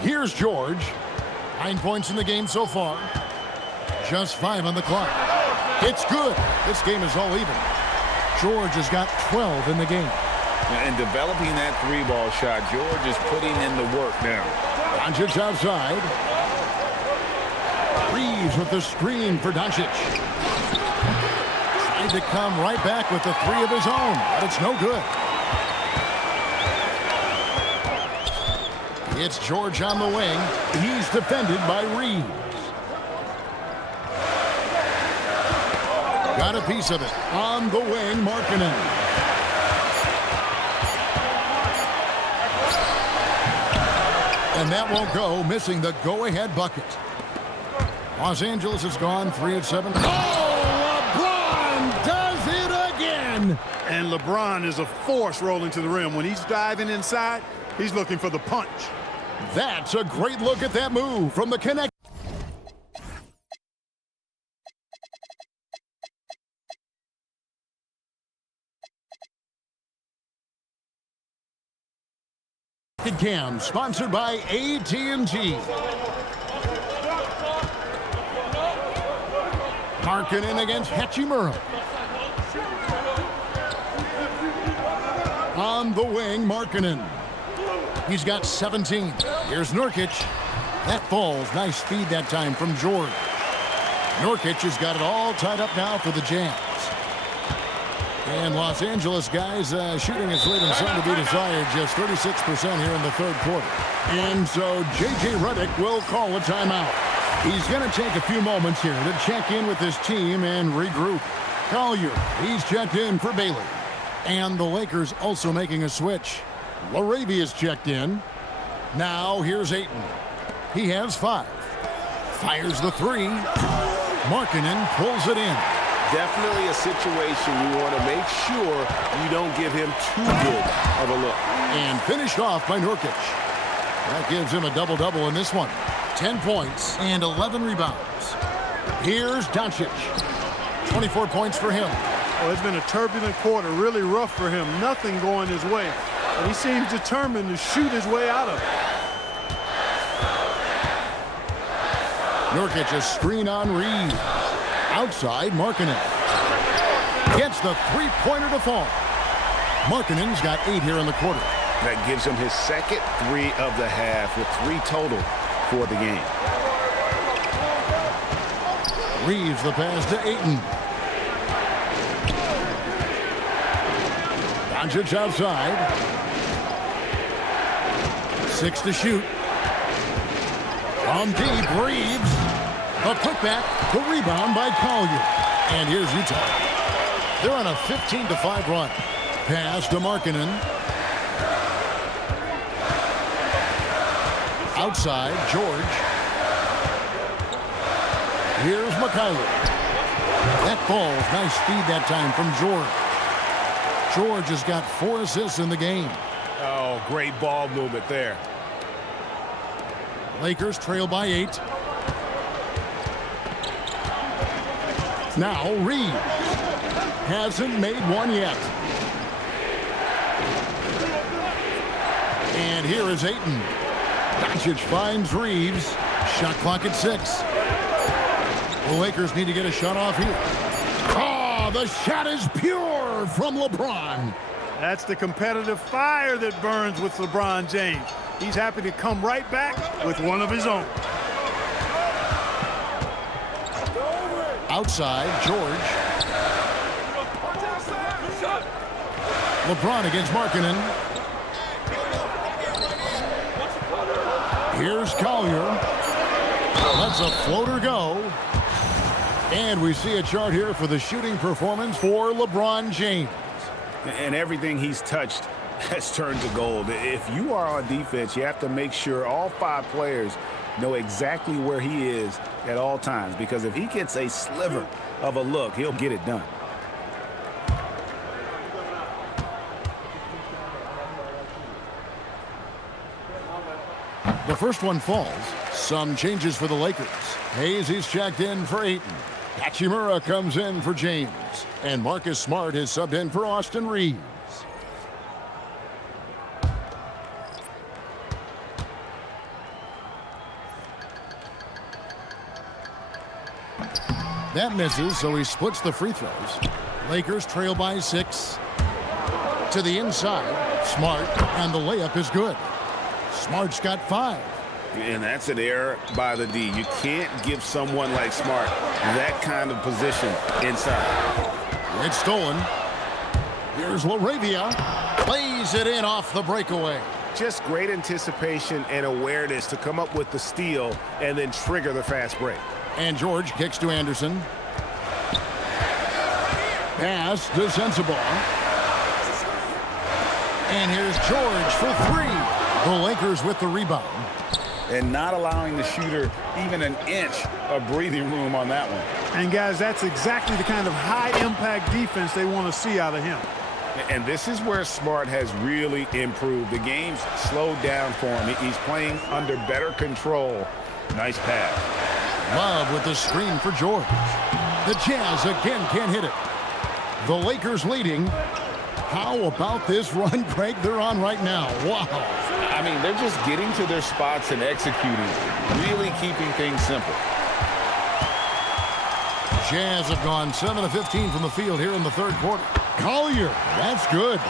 Here's George. 9 points in the game so far. Just 5 on the clock. It's good. This game is all even. George has got 12 in the game. And developing that 3-ball shot, George is putting in the work now. Doncic outside. Reeves with the screen for Doncic. Trying to come right back with the 3 of his own, but it's no good. It's George on the wing. He's defended by Reeves. Got a piece of it. On the wing, Markkanen. And that won't go, missing the go-ahead bucket. Los Angeles has gone 3 of 7. Oh, LeBron does it again! And LeBron is a force rolling to the rim. When he's diving inside, he's looking for the punch. That's a great look at that move from the connect. Cam, sponsored by AT&T. Markkanen against Hachimura. On the wing, Markkanen. He's got 17. Here's Nurkic. That falls. Nice feed that time from George. Nurkic has got it all tied up now for the Jazz. And Los Angeles guys shooting is leaving something to be desired. Just 36% here in the third quarter. And so J.J. Redick will call a timeout. He's going to take a few moments here to check in with his team and regroup. Collier, he's checked in for Bailey. And the Lakers also making a switch. LaRavia's checked in. Now here's Ayton. He has 5. Fires the 3. Markkanen pulls it in. Definitely a situation you want to make sure you don't give him too good of a look. And finished off by Nurkic. That gives him a double-double in this one. 10 points and 11 rebounds. Here's Doncic. 24 points for him. Well, it's been a turbulent quarter, really rough for him. Nothing going his way. But he seems determined to shoot his way out of it. Nurkic a screen on Reed. Outside, Markkanen. Gets the three-pointer to fall. Markkanen's got 8 here in the quarter. That gives him his second 3 of the half with 3 total for the game. Reeves the pass to Ayton. Doncic outside. 6 to shoot. From deep, Reeves. A putback, the rebound by Collier. And here's Utah. They're on a 15-5 run. Pass to Markkanen. Outside, George. Here's Mikhailuk. That falls. Nice feed that time from George. George has got 4 assists in the game. Oh, great ball movement there. Lakers trail by 8. Now Reed hasn't made one yet. And here is Ayton. Doncic finds Reeves. Shot clock at 6. The Lakers need to get a shot off here. Oh, the shot is pure from LeBron. That's the competitive fire that burns with LeBron James. He's happy to come right back with one of his own. Outside, George. LeBron against Markkanen. Here's Collier. Lets a floater go. And we see a chart here for the shooting performance for LeBron James. And everything he's touched has turned to gold. If you are on defense, you have to make sure all 5 players know exactly where he is at all times, because if he gets a sliver of a look, he'll get it done. The first one falls. Some changes for the Lakers. Hayes, he's checked in for Ayton. Hachimura comes in for James. And Marcus Smart is subbed in for Austin Reeves. That misses, so he splits the free throws. Lakers trail by 6. To the inside, Smart, and the layup is good. Smart's got 5. And that's an error by the D. You can't give someone like Smart that kind of position inside. It's stolen. Here's LaRavia. Plays it in off the breakaway. Just great anticipation and awareness to come up with the steal and then trigger the fast break. And George kicks to Anderson. Pass to Sensabaugh. And here's George for three. The Lakers with the rebound. And not allowing the shooter even an inch of breathing room on that one. And, guys, that's exactly the kind of high-impact defense they want to see out of him. And this is where Smart has really improved. The game's slowed down for him. He's playing under better control. Nice pass. Love with the screen for George. The Jazz again can't hit it. The Lakers leading. How about this run break they're on right now? Wow. I mean, they're just getting to their spots and executing, really keeping things simple. Jazz have gone 7 of 15 from the field here in the third quarter. Collier, that's good.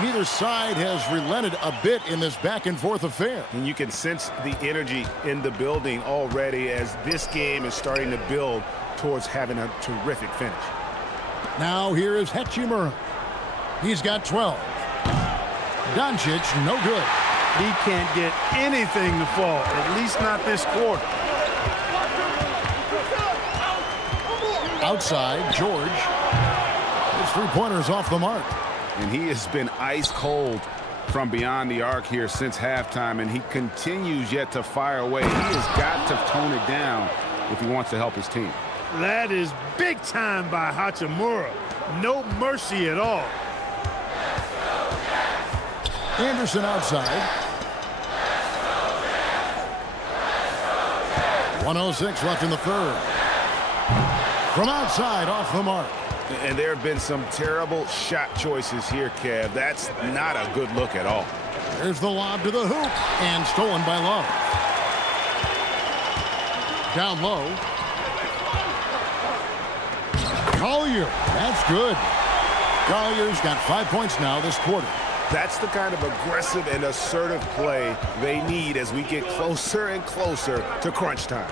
Neither side has relented a bit in this back-and-forth affair. And you can sense the energy in the building already as this game is starting to build towards having a terrific finish. Now here is Hachimura. He's got 12. Doncic, no good. He can't get anything to fall, at least not this quarter. Outside, George. His three-pointer's off the mark. And he has been ice cold from beyond the arc here since halftime, and he continues yet to fire away. He has got to tone it down if he wants to help his team. That is big time by Hachimura. No mercy at all. Anderson outside. 1:06 left in the third. From outside, off the mark. And there have been some terrible shot choices here, Kev. That's not a good look at all. There's the lob to the hoop, and stolen by Love. Down low. Collier, that's good. Collier's got 5 points now this quarter. That's the kind of aggressive and assertive play they need as we get closer and closer to crunch time.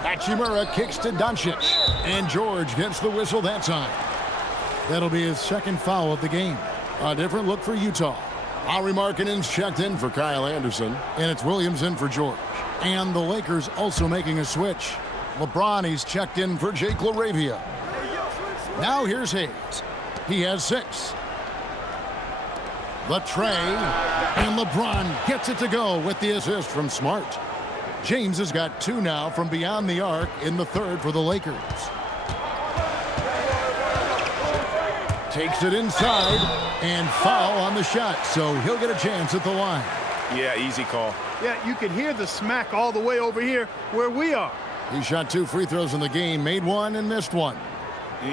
Hachimura kicks to Doncic, and George gets the whistle that time. That'll be his second foul of the game. A different look for Utah. Lauri Markkanen's checked in for Kyle Anderson, and it's Williams in for George. And the Lakers also making a switch. LeBron, he's checked in for Jake LaRavia. Now here's Hayes. He has 6. The tray, and LeBron gets it to go with the assist from Smart. James has got 2 now from beyond the arc in the third for the Lakers. Takes it inside, and foul on the shot, so he'll get a chance at the line. Yeah, easy call. Yeah, you can hear the smack all the way over here where we are. He shot 2 free throws in the game, made 1 and missed 1.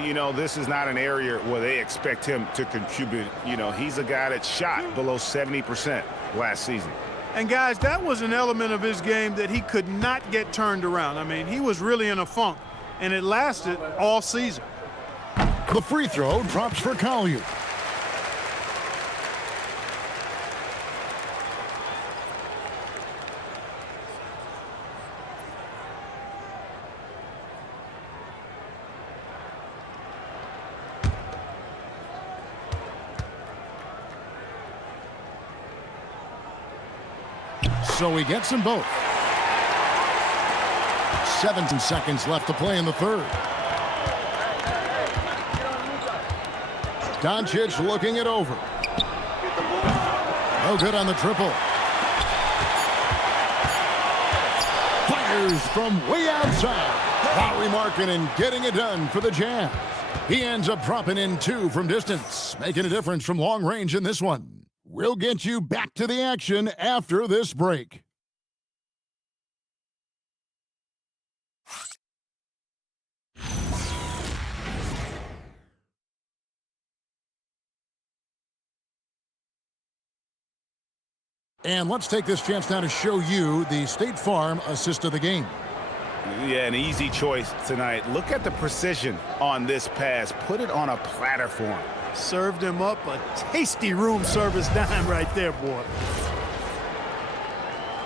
You know, this is not an area where they expect him to contribute. You know, he's a guy that shot below 70% last season. And, guys, that was an element of his game that he could not get turned around. I mean, he was really in a funk, and it lasted all season. The free throw drops for Collier. So he gets them both. 17 seconds left to play in the third. Doncic looking it over. No good on the triple. Fires from way outside. Lauri Markkanen getting it done for the Jazz. He ends up dropping in 2 from distance, making a difference from long range in this one. We'll get you back to the action after this break. And let's take this chance now to show you the State Farm assist of the game. Yeah, an easy choice tonight. Look at the precision on this pass. Put it on a platter for him. Served him up a tasty room service dime right there, boy.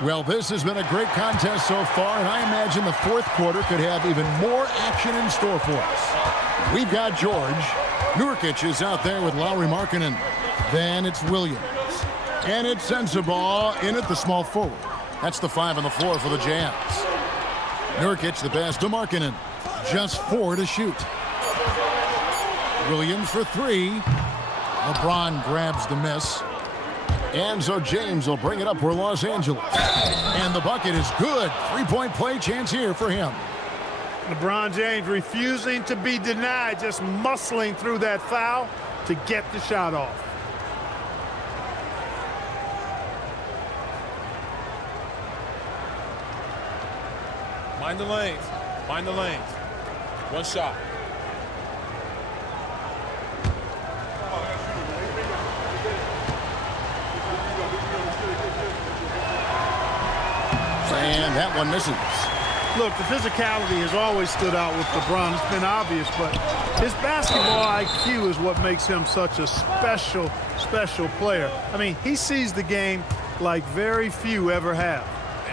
Well, this has been a great contest so far, and I imagine the fourth quarter could have even more action in store for us. We've got George. Nurkic is out there with Lauri Markkanen. Then it's Williams. And it's Sensabaugh in at the small forward. That's the 5 on the floor for the Jazz. Nurkic the pass to Markkanen. Just 4 to shoot. Williams for three. LeBron grabs the miss. And so James will bring it up for Los Angeles. And the bucket is good. Three-point play chance here for him. LeBron James refusing to be denied, just muscling through that foul to get the shot off. Mind the lanes. Mind the lanes. One shot. And that one misses. Look, the physicality has always stood out with LeBron. It's been obvious, but his basketball IQ is what makes him such a special, special player. I mean, he sees the game like very few ever have.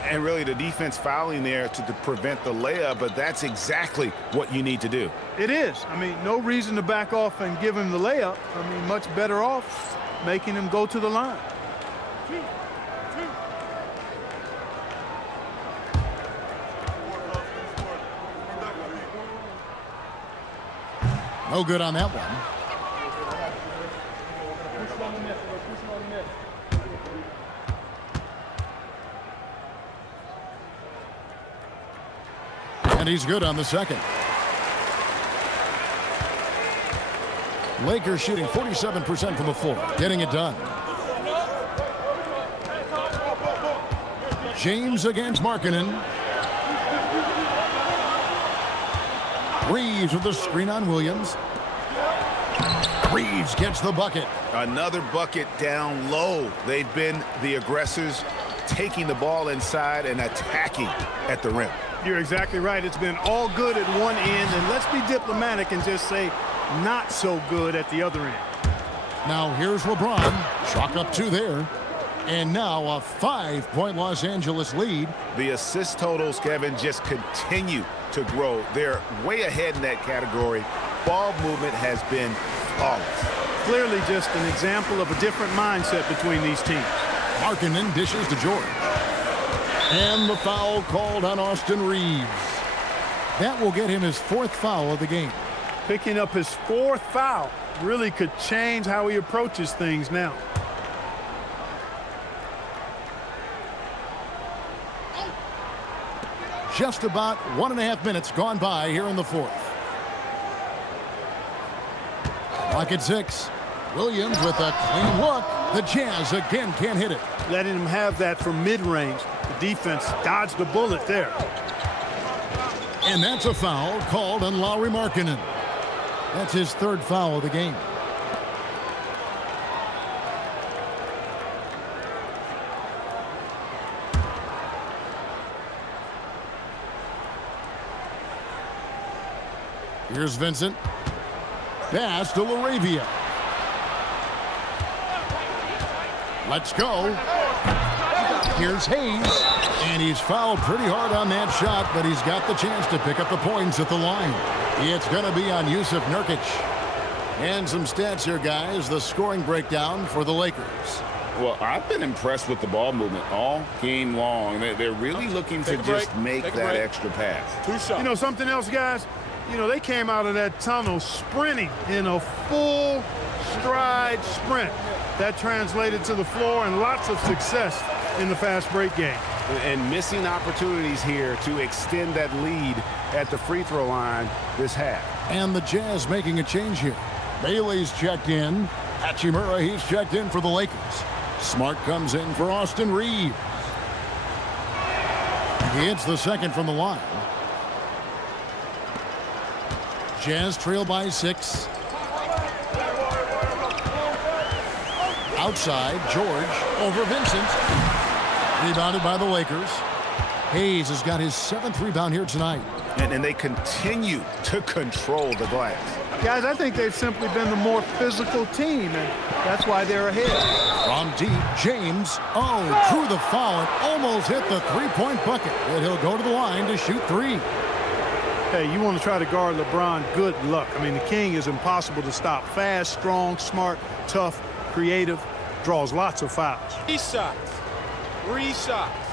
And really the defense fouling there to prevent the layup, but that's exactly what you need to do. It is. I mean, no reason to back off and give him the layup. I mean, much better off making him go to the line. No good on that one. And he's good on the second. Lakers shooting 47% from the floor, getting it done. James against Markkanen. Reeves with the screen on Williams. Reeves gets the bucket. Another bucket down low. They've been the aggressors, taking the ball inside and attacking at the rim. You're exactly right. It's been all good at one end, and let's be diplomatic and just say not so good at the other end. Now here's LeBron. Chalk up two there. And now a 5-point Los Angeles lead. The assist totals, Kevin, just continue to grow. They're way ahead in that category. Ball movement has been flawless. Clearly just an example of a different mindset between these teams. Markkanen dishes to George. And the foul called on Austin Reeves. That will get him his fourth foul of the game. Picking up his fourth foul really could change how he approaches things now. Just about 1.5 minutes gone by here in the fourth. Clock at 6. Williams with a clean look. The Jazz again can't hit it. Letting him have that from mid-range. The defense dodged the bullet there. And that's a foul called on Lauri Markkanen. That's his third foul of the game. Here's Vincent. Pass to LaRavia. Let's go. Here's Hayes. And he's fouled pretty hard on that shot, but he's got the chance to pick up the points at the line. It's going to be on Yusuf Nurkic. And some stats here, guys. The scoring breakdown for the Lakers. Well, I've been impressed with the ball movement all game long. They're really looking to just make that extra pass. Two shots. You know something else, guys? You know, they came out of that tunnel sprinting in a full stride sprint. That translated to the floor and lots of success in the fast break game. And missing opportunities here to extend that lead at the free throw line this half. And the Jazz making a change here. Bailey's checked in. Hachimura, he's checked in for the Lakers. Smart comes in for Austin Reeves. He hits the second from the line. Jazz trail by 6. Outside, George over Vincent. Rebounded by the Lakers. Hayes has got his 7th rebound here tonight. And they continue to control the glass. Guys, I think they've simply been the more physical team, and that's why they're ahead. From deep, James. Oh, drew the foul and almost hit the three-point bucket. And he'll go to the line to shoot 3. Hey, you want to try to guard LeBron, good luck. I mean, the king is impossible to stop. Fast, strong, smart, tough, creative, draws lots of fouls. 3 shots. 3 shots.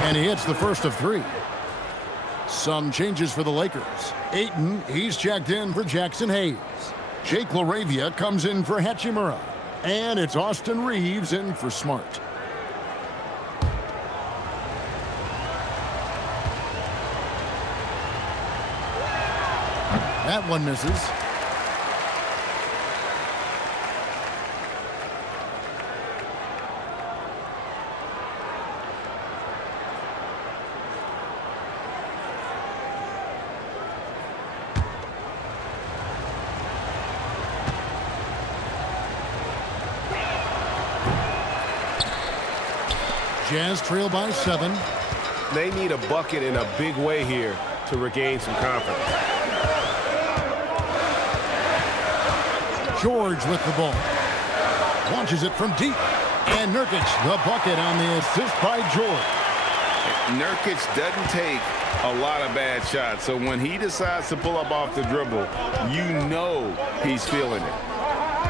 And he hits the first of 3. Some changes for the Lakers. Ayton, he's checked in for Jackson Hayes. Jake LaRavia comes in for Hachimura. And it's Austin Reeves in for Smart. That one misses. Jazz trail by 7. They need a bucket in a big way here to regain some confidence. George with the ball. Launches it from deep. And Nurkic, the bucket on the assist by George. Nurkic doesn't take a lot of bad shots, so when he decides to pull up off the dribble, you know he's feeling it.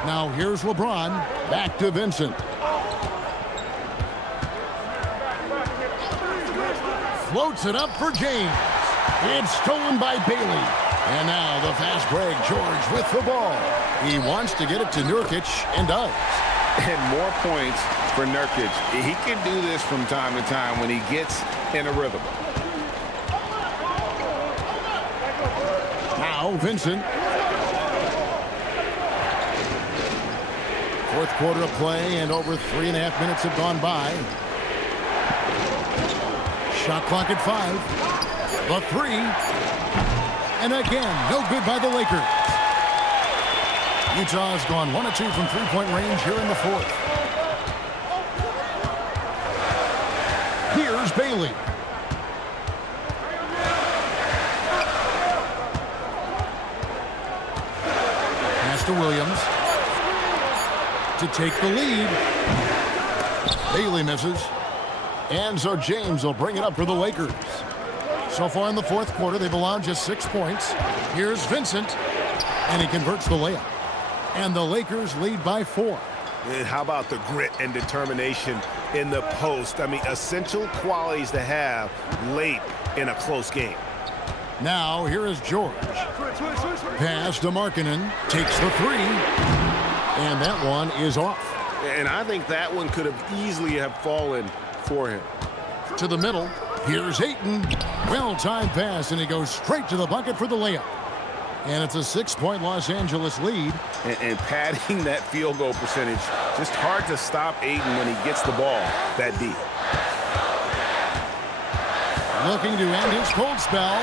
Now here's LeBron. Back to Vincent. Floats it up for James. It's stolen by Bailey. And now the fast break. George with the ball. He wants to get it to Nurkic and does. And more points for Nurkic. He can do this from time to time when he gets in a rhythm. Now Vincent. Fourth quarter of play and over 3.5 minutes have gone by. Shot clock at 5. The 3. And again, no good by the Lakers. Utah's gone 1 of 2 from three-point range here in the fourth. Here's Bailey. Pass to Williams. To take the lead. Bailey misses. And so James will bring it up for the Lakers. So far in the fourth quarter, they've allowed just 6 points. Here's Vincent. And he converts the layup. And the Lakers lead by 4. And how about the grit and determination in the post? I mean, essential qualities to have late in a close game. Now, here is George. Pass to Markkanen. Takes the 3. And that one is off. And I think that one could have easily have fallen for him. To the middle. Here's Ayton. Well-timed pass, and he goes straight to the bucket for the layup. And it's a 6-point Los Angeles lead. And padding that field goal percentage, just hard to stop Ayton when he gets the ball that deep. Looking to end his cold spell,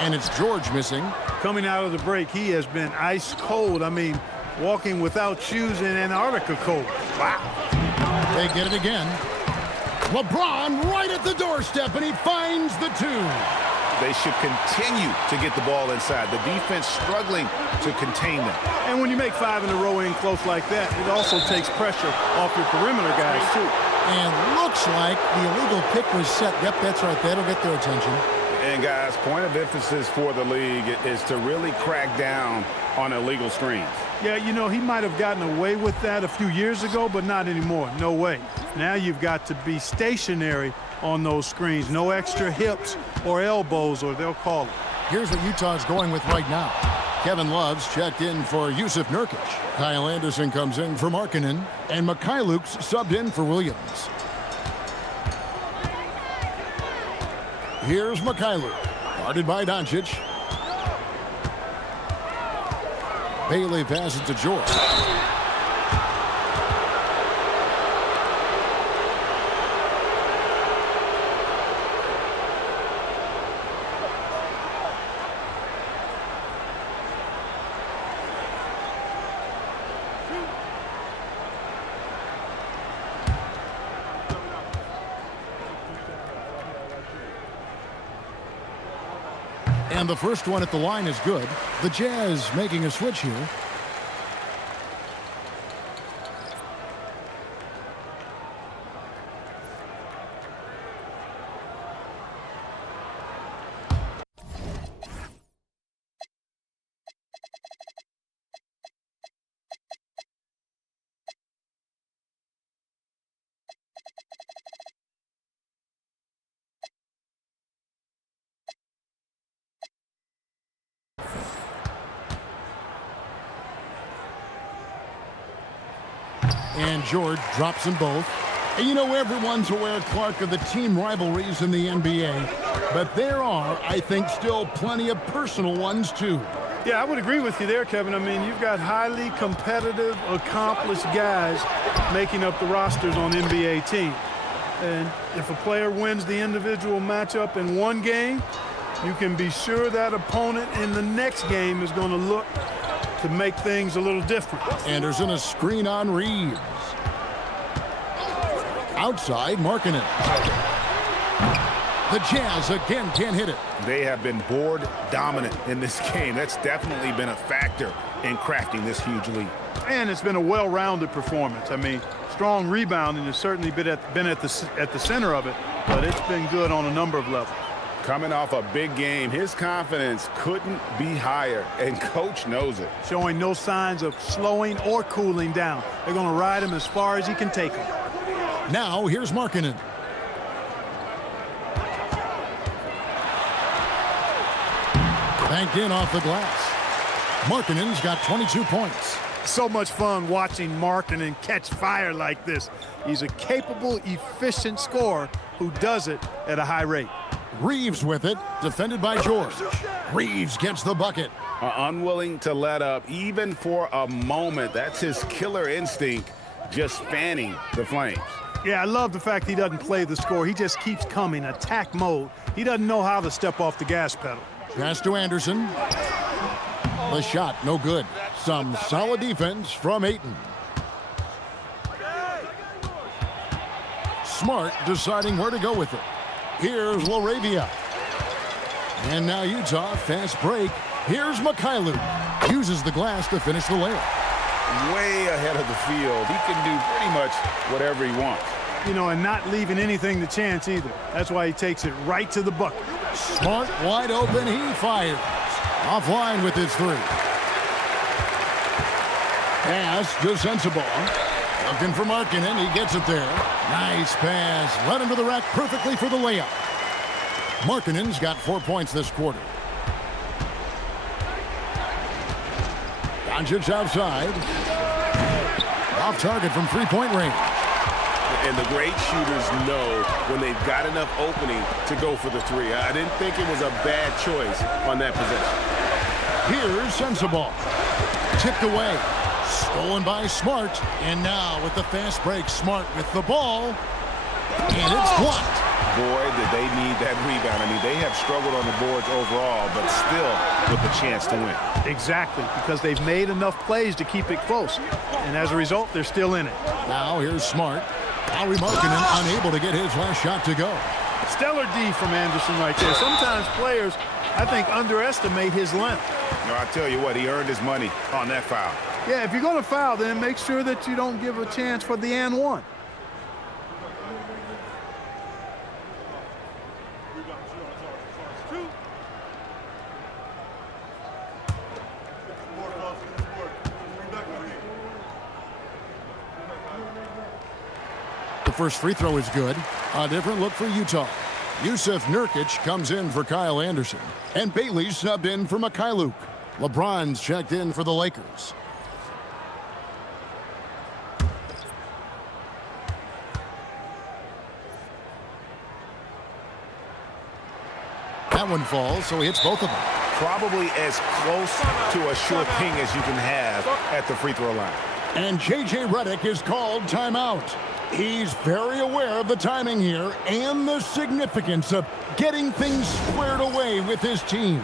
and it's George missing. Coming out of the break, he has been ice cold. I mean, walking without shoes in Antarctica cold. Wow. They get it again. LeBron right at the doorstep, and he finds the 2. They should continue to get the ball inside. The defense struggling to contain them. And when you make 5 in a row in close like that, it also takes pressure off your perimeter guys, too. And looks like the illegal pick was set. Yep, that's right. That'll get their attention. And, guys, point of emphasis for the league is to really crack down on illegal screens. Yeah, you know, he might have gotten away with that a few years ago, but not anymore. No way. Now you've got to be stationary on those screens. No extra hips or elbows, or they'll call it. Here's what Utah's going with right now. Kevin Love's checked in for Yusuf Nurkic. Kyle Anderson comes in for Markkanen. And Mikhailuk's subbed in for Williams. Here's Mikhailuk. Guarded by Doncic. Bailey passes to George. And the first one at the line is good. The Jazz making a switch here. And George drops them both. And you know, everyone's aware, Clark, of the team rivalries in the NBA. But there are, I think, still plenty of personal ones, too. Yeah, I would agree with you there, Kevin. I mean, you've got highly competitive, accomplished guys making up the rosters on NBA teams. And if a player wins the individual matchup in one game, you can be sure that opponent in the next game is going to look to make things a little different. Anderson, a screen on Reeves. Outside, Markkanen. The Jazz again can't hit it. They have been board dominant in this game. That's definitely been a factor in crafting this huge lead. And it's been a well-rounded performance. I mean, strong rebounding has certainly been at the center of it, but it's been good on a number of levels. Coming off a big game, his confidence couldn't be higher, and coach knows it. Showing no signs of slowing or cooling down. They're going to ride him as far as he can take him. Now here's Markkanen. Banked in off the glass. Markkanen's got 22 points. So much fun watching Markkanen catch fire like this. He's a capable, efficient scorer who does it at a high rate. Reeves with it, defended by George. Reeves gets the bucket. Unwilling to let up, even for a moment. That's his killer instinct, just fanning the flames. Yeah, I love the fact he doesn't play the score. He just keeps coming, attack mode. He doesn't know how to step off the gas pedal. Pass to Anderson. The shot, no good. Some solid defense from Ayton. Smart deciding where to go with it. Here's LaRavia. And now Utah, fast break. Here's Mikhailuk. Uses the glass to finish the layup. Way ahead of the field. He can do pretty much whatever he wants. You know, and not leaving anything to chance either. That's why he takes it right to the bucket. Smart, wide open, he fires. Offline with his three. Pass to Sensabaugh. Looking for Markkanen, he gets it there. Nice pass, led him to the rack perfectly for the layup. Markkanen's got 4 points this quarter. Doncic outside. Off target from three-point range. And the great shooters know when they've got enough opening to go for the three. I didn't think it was a bad choice on that possession. Here's Sensabaugh. Tipped away. Stolen by Smart. And now with the fast break, Smart with the ball. And it's blocked. Boy, did they need that rebound. I mean, they have struggled on the boards overall, but still with a chance to win. Exactly, because they've made enough plays to keep it close. And as a result, they're still in it. Now here's Smart. Lauri Markkanen unable to get his last shot to go. Stellar D from Anderson right there. Sometimes players, I think, underestimate his length. No, I tell you what, he earned his money on that foul. Yeah, if you're going to foul, then make sure that you don't give a chance for the and one. The first free throw is good. A different look for Utah. Yusuf Nurkic comes in for Kyle Anderson. And Bailey's subbed in for Mikhailuk. LeBron's checked in for the Lakers. That one falls, so he hits both of them. Probably as close to a sure ping as you can have at the free throw line. And J.J. Redick is called timeout. He's very aware of the timing here and the significance of getting things squared away with his team.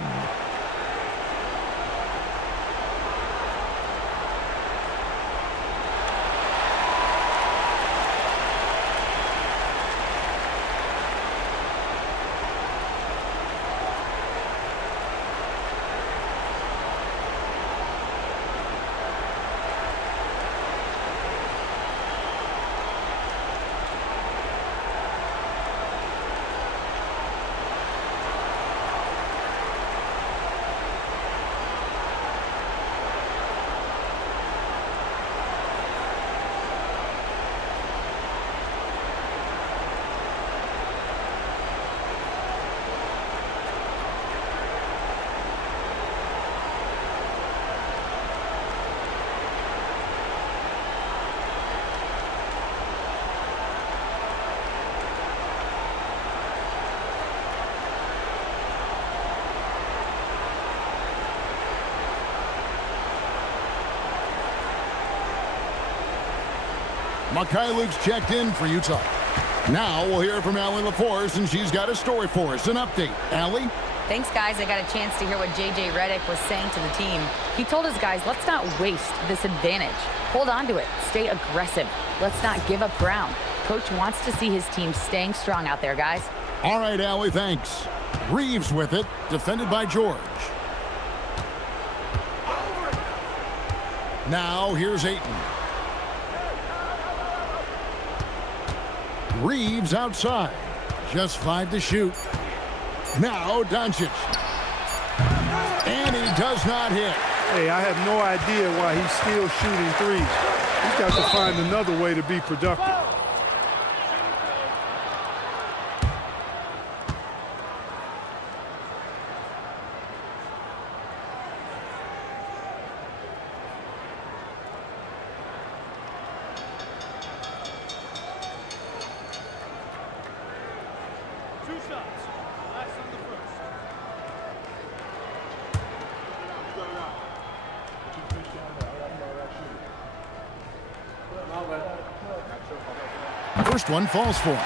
Luke's checked in for Utah. Now we'll hear from Allie LaForce, and she's got a story for us. An update. Allie? Thanks, guys. I got a chance to hear what J.J. Redick was saying to the team. He told his guys, let's not waste this advantage. Hold on to it. Stay aggressive. Let's not give up ground. Coach wants to see his team staying strong out there, guys. All right, Allie, thanks. Reeves with it, defended by George. Now here's Ayton. Reeves outside. Just 5 to shoot. Now Doncic. And he does not hit. Hey, I have no idea why he's still shooting threes. He's got to find another way to be productive. First one falls for him.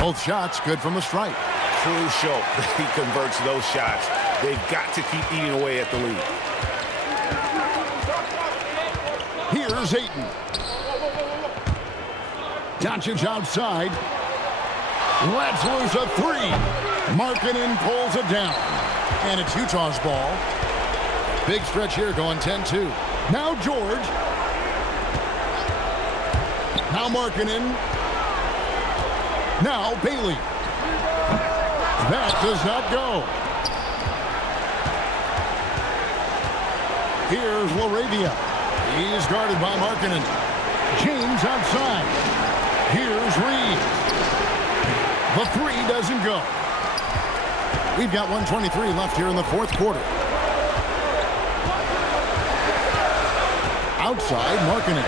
Both shots good from the stripe. Crucial that he converts those shots. They've got to keep eating away at the lead. Here's Ayton. Doncic outside. Lets loose a 3. Markkanen pulls it down. And it's Utah's ball. Big stretch here going 10-2. Now George. Now Markkanen. Now Bailey. That does not go. Here's LaRavia. He's guarded by Markkanen. James outside. Here's Reeves. The 3 doesn't go. We've got 1:23 left here in the fourth quarter. Outside, Markkanen.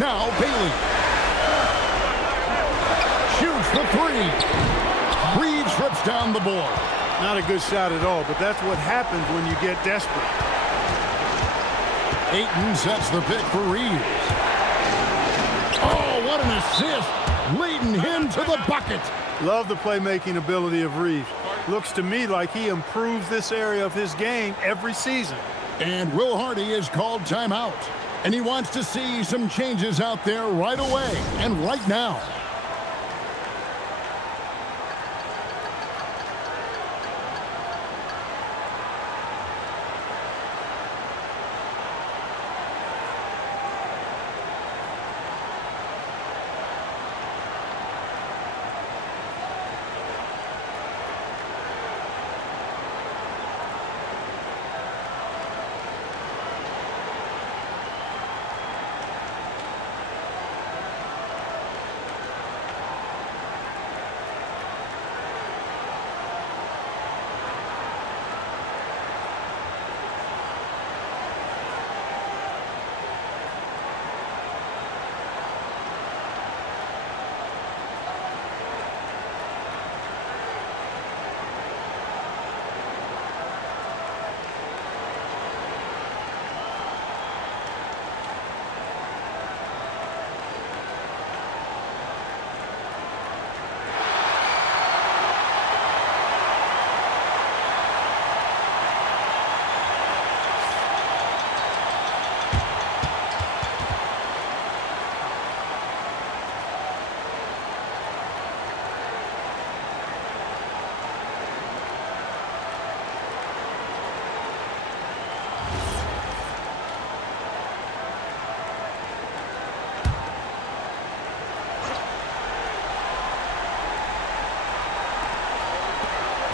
Now Bailey. Shoots the 3. Reeves trips down the board. Not a good shot at all, but that's what happens when you get desperate. Ayton sets the pick for Reeves. Oh, what an assist. Leading him to the bucket. Love the playmaking ability of Reeves. Looks to me like he improves this area of his game every season. And Will Hardy is called timeout. And he wants to see some changes out there right away and right now.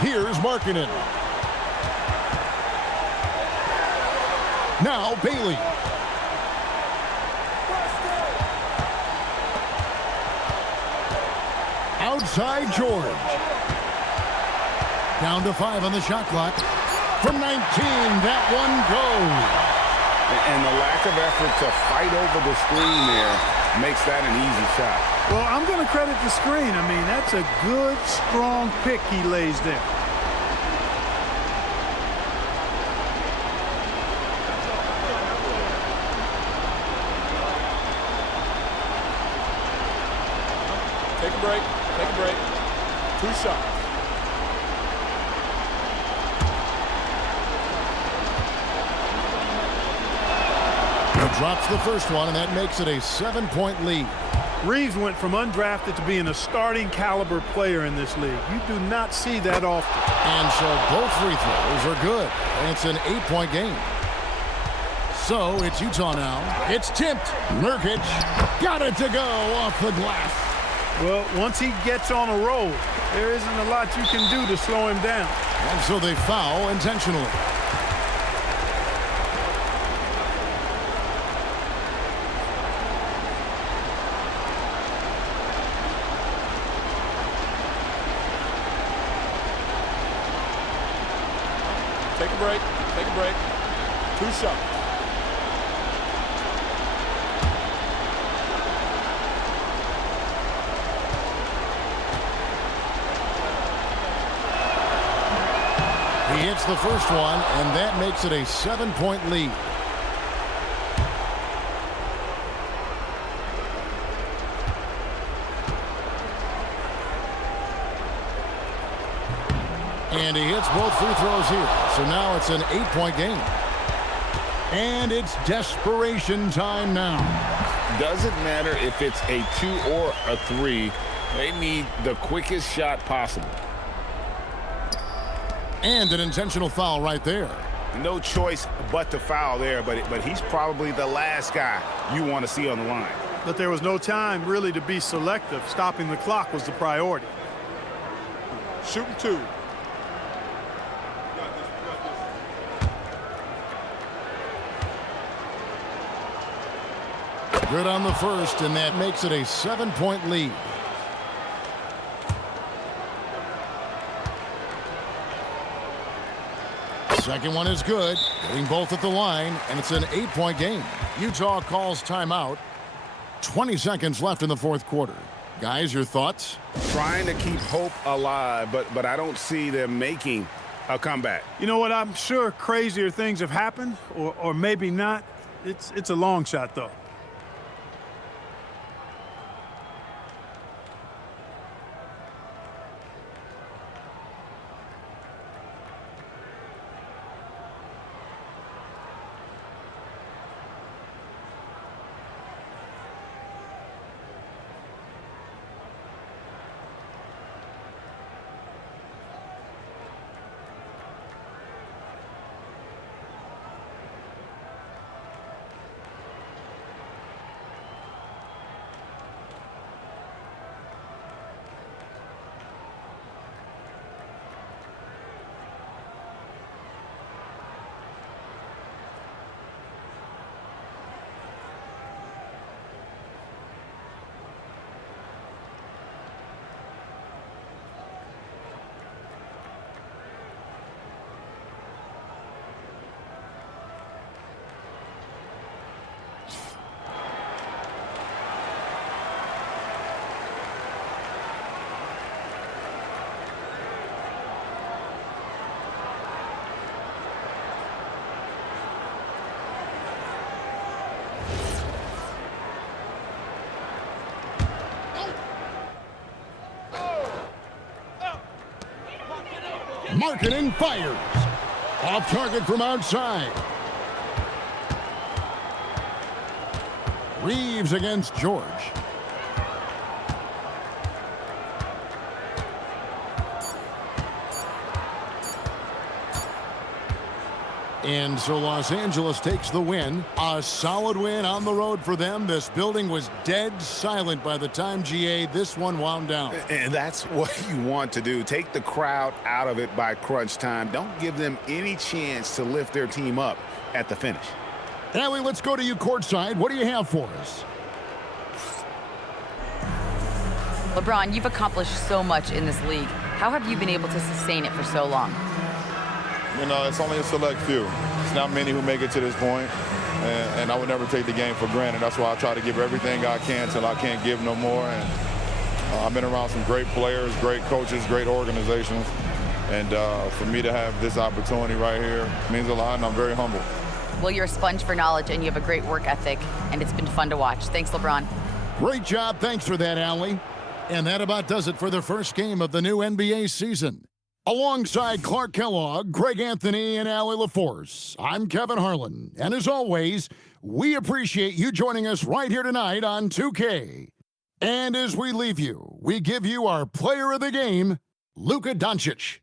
Here's Markkanen. Now Bailey. Outside George. Down to 5 on the shot clock. From 19, that one goes. And the lack of effort to fight over the screen there makes that an easy shot. Well, I'm going to credit the screen. I mean, that's a good, strong pick he lays there. Take a break. Take a break. 2 shots. Drops the first one, and that makes it a 7-point lead. Reeves went from undrafted to being a starting caliber player in this league. You do not see that often. And so both free throws are good. And it's an 8-point game. So it's Utah now. It's tipped. Nurkic got it to go off the glass. Well, once he gets on a roll, there isn't a lot you can do to slow him down. And so they foul intentionally. Take a break. Take a break. 2 shots. He hits the first one, and that makes it a 7-point lead. And he hits both free throws here. So now it's an 8-point game. And it's desperation time now. Doesn't matter if it's a 2 or a 3. They need the quickest shot possible. And an intentional foul right there. No choice but to foul there, but he's probably the last guy you want to see on the line. But there was no time really to be selective. Stopping the clock was the priority. Shooting 2. Good on the first, and that makes it a 7-point lead. Second one is good, getting both at the line, and it's an 8-point game. Utah calls timeout. 20 seconds left in the fourth quarter. Guys, your thoughts? Trying to keep hope alive, but I don't see them making a comeback. You know what? I'm sure crazier things have happened, or maybe not. It's a long shot, though. Markkanen fires. Off target from outside. Reeves against George. And so Los Angeles takes the win. A solid win on the road for them. This building was dead silent by the time, GA, this one wound down. And that's what you want to do. Take the crowd out of it by crunch time. Don't give them any chance to lift their team up at the finish. Ellie, let's go to you courtside. What do you have for us? LeBron, you've accomplished so much in this league. How have you been able to sustain it for so long? You know, it's only a select few. It's not many who make it to this point, and I would never take the game for granted. That's why I try to give everything I can till I can't give no more. And I've been around some great players, great coaches, great organizations, and for me to have this opportunity right here means a lot, and I'm very humble. Well, you're a sponge for knowledge, and you have a great work ethic, and it's been fun to watch. Thanks, LeBron. Great job. Thanks for that, Allie. And that about does it for the first game of the new NBA season. Alongside Clark Kellogg, Greg Anthony, and Allie LaForce, I'm Kevin Harlan. And as always, we appreciate you joining us right here tonight on 2K. And as we leave you, we give you our player of the game, Luka Doncic.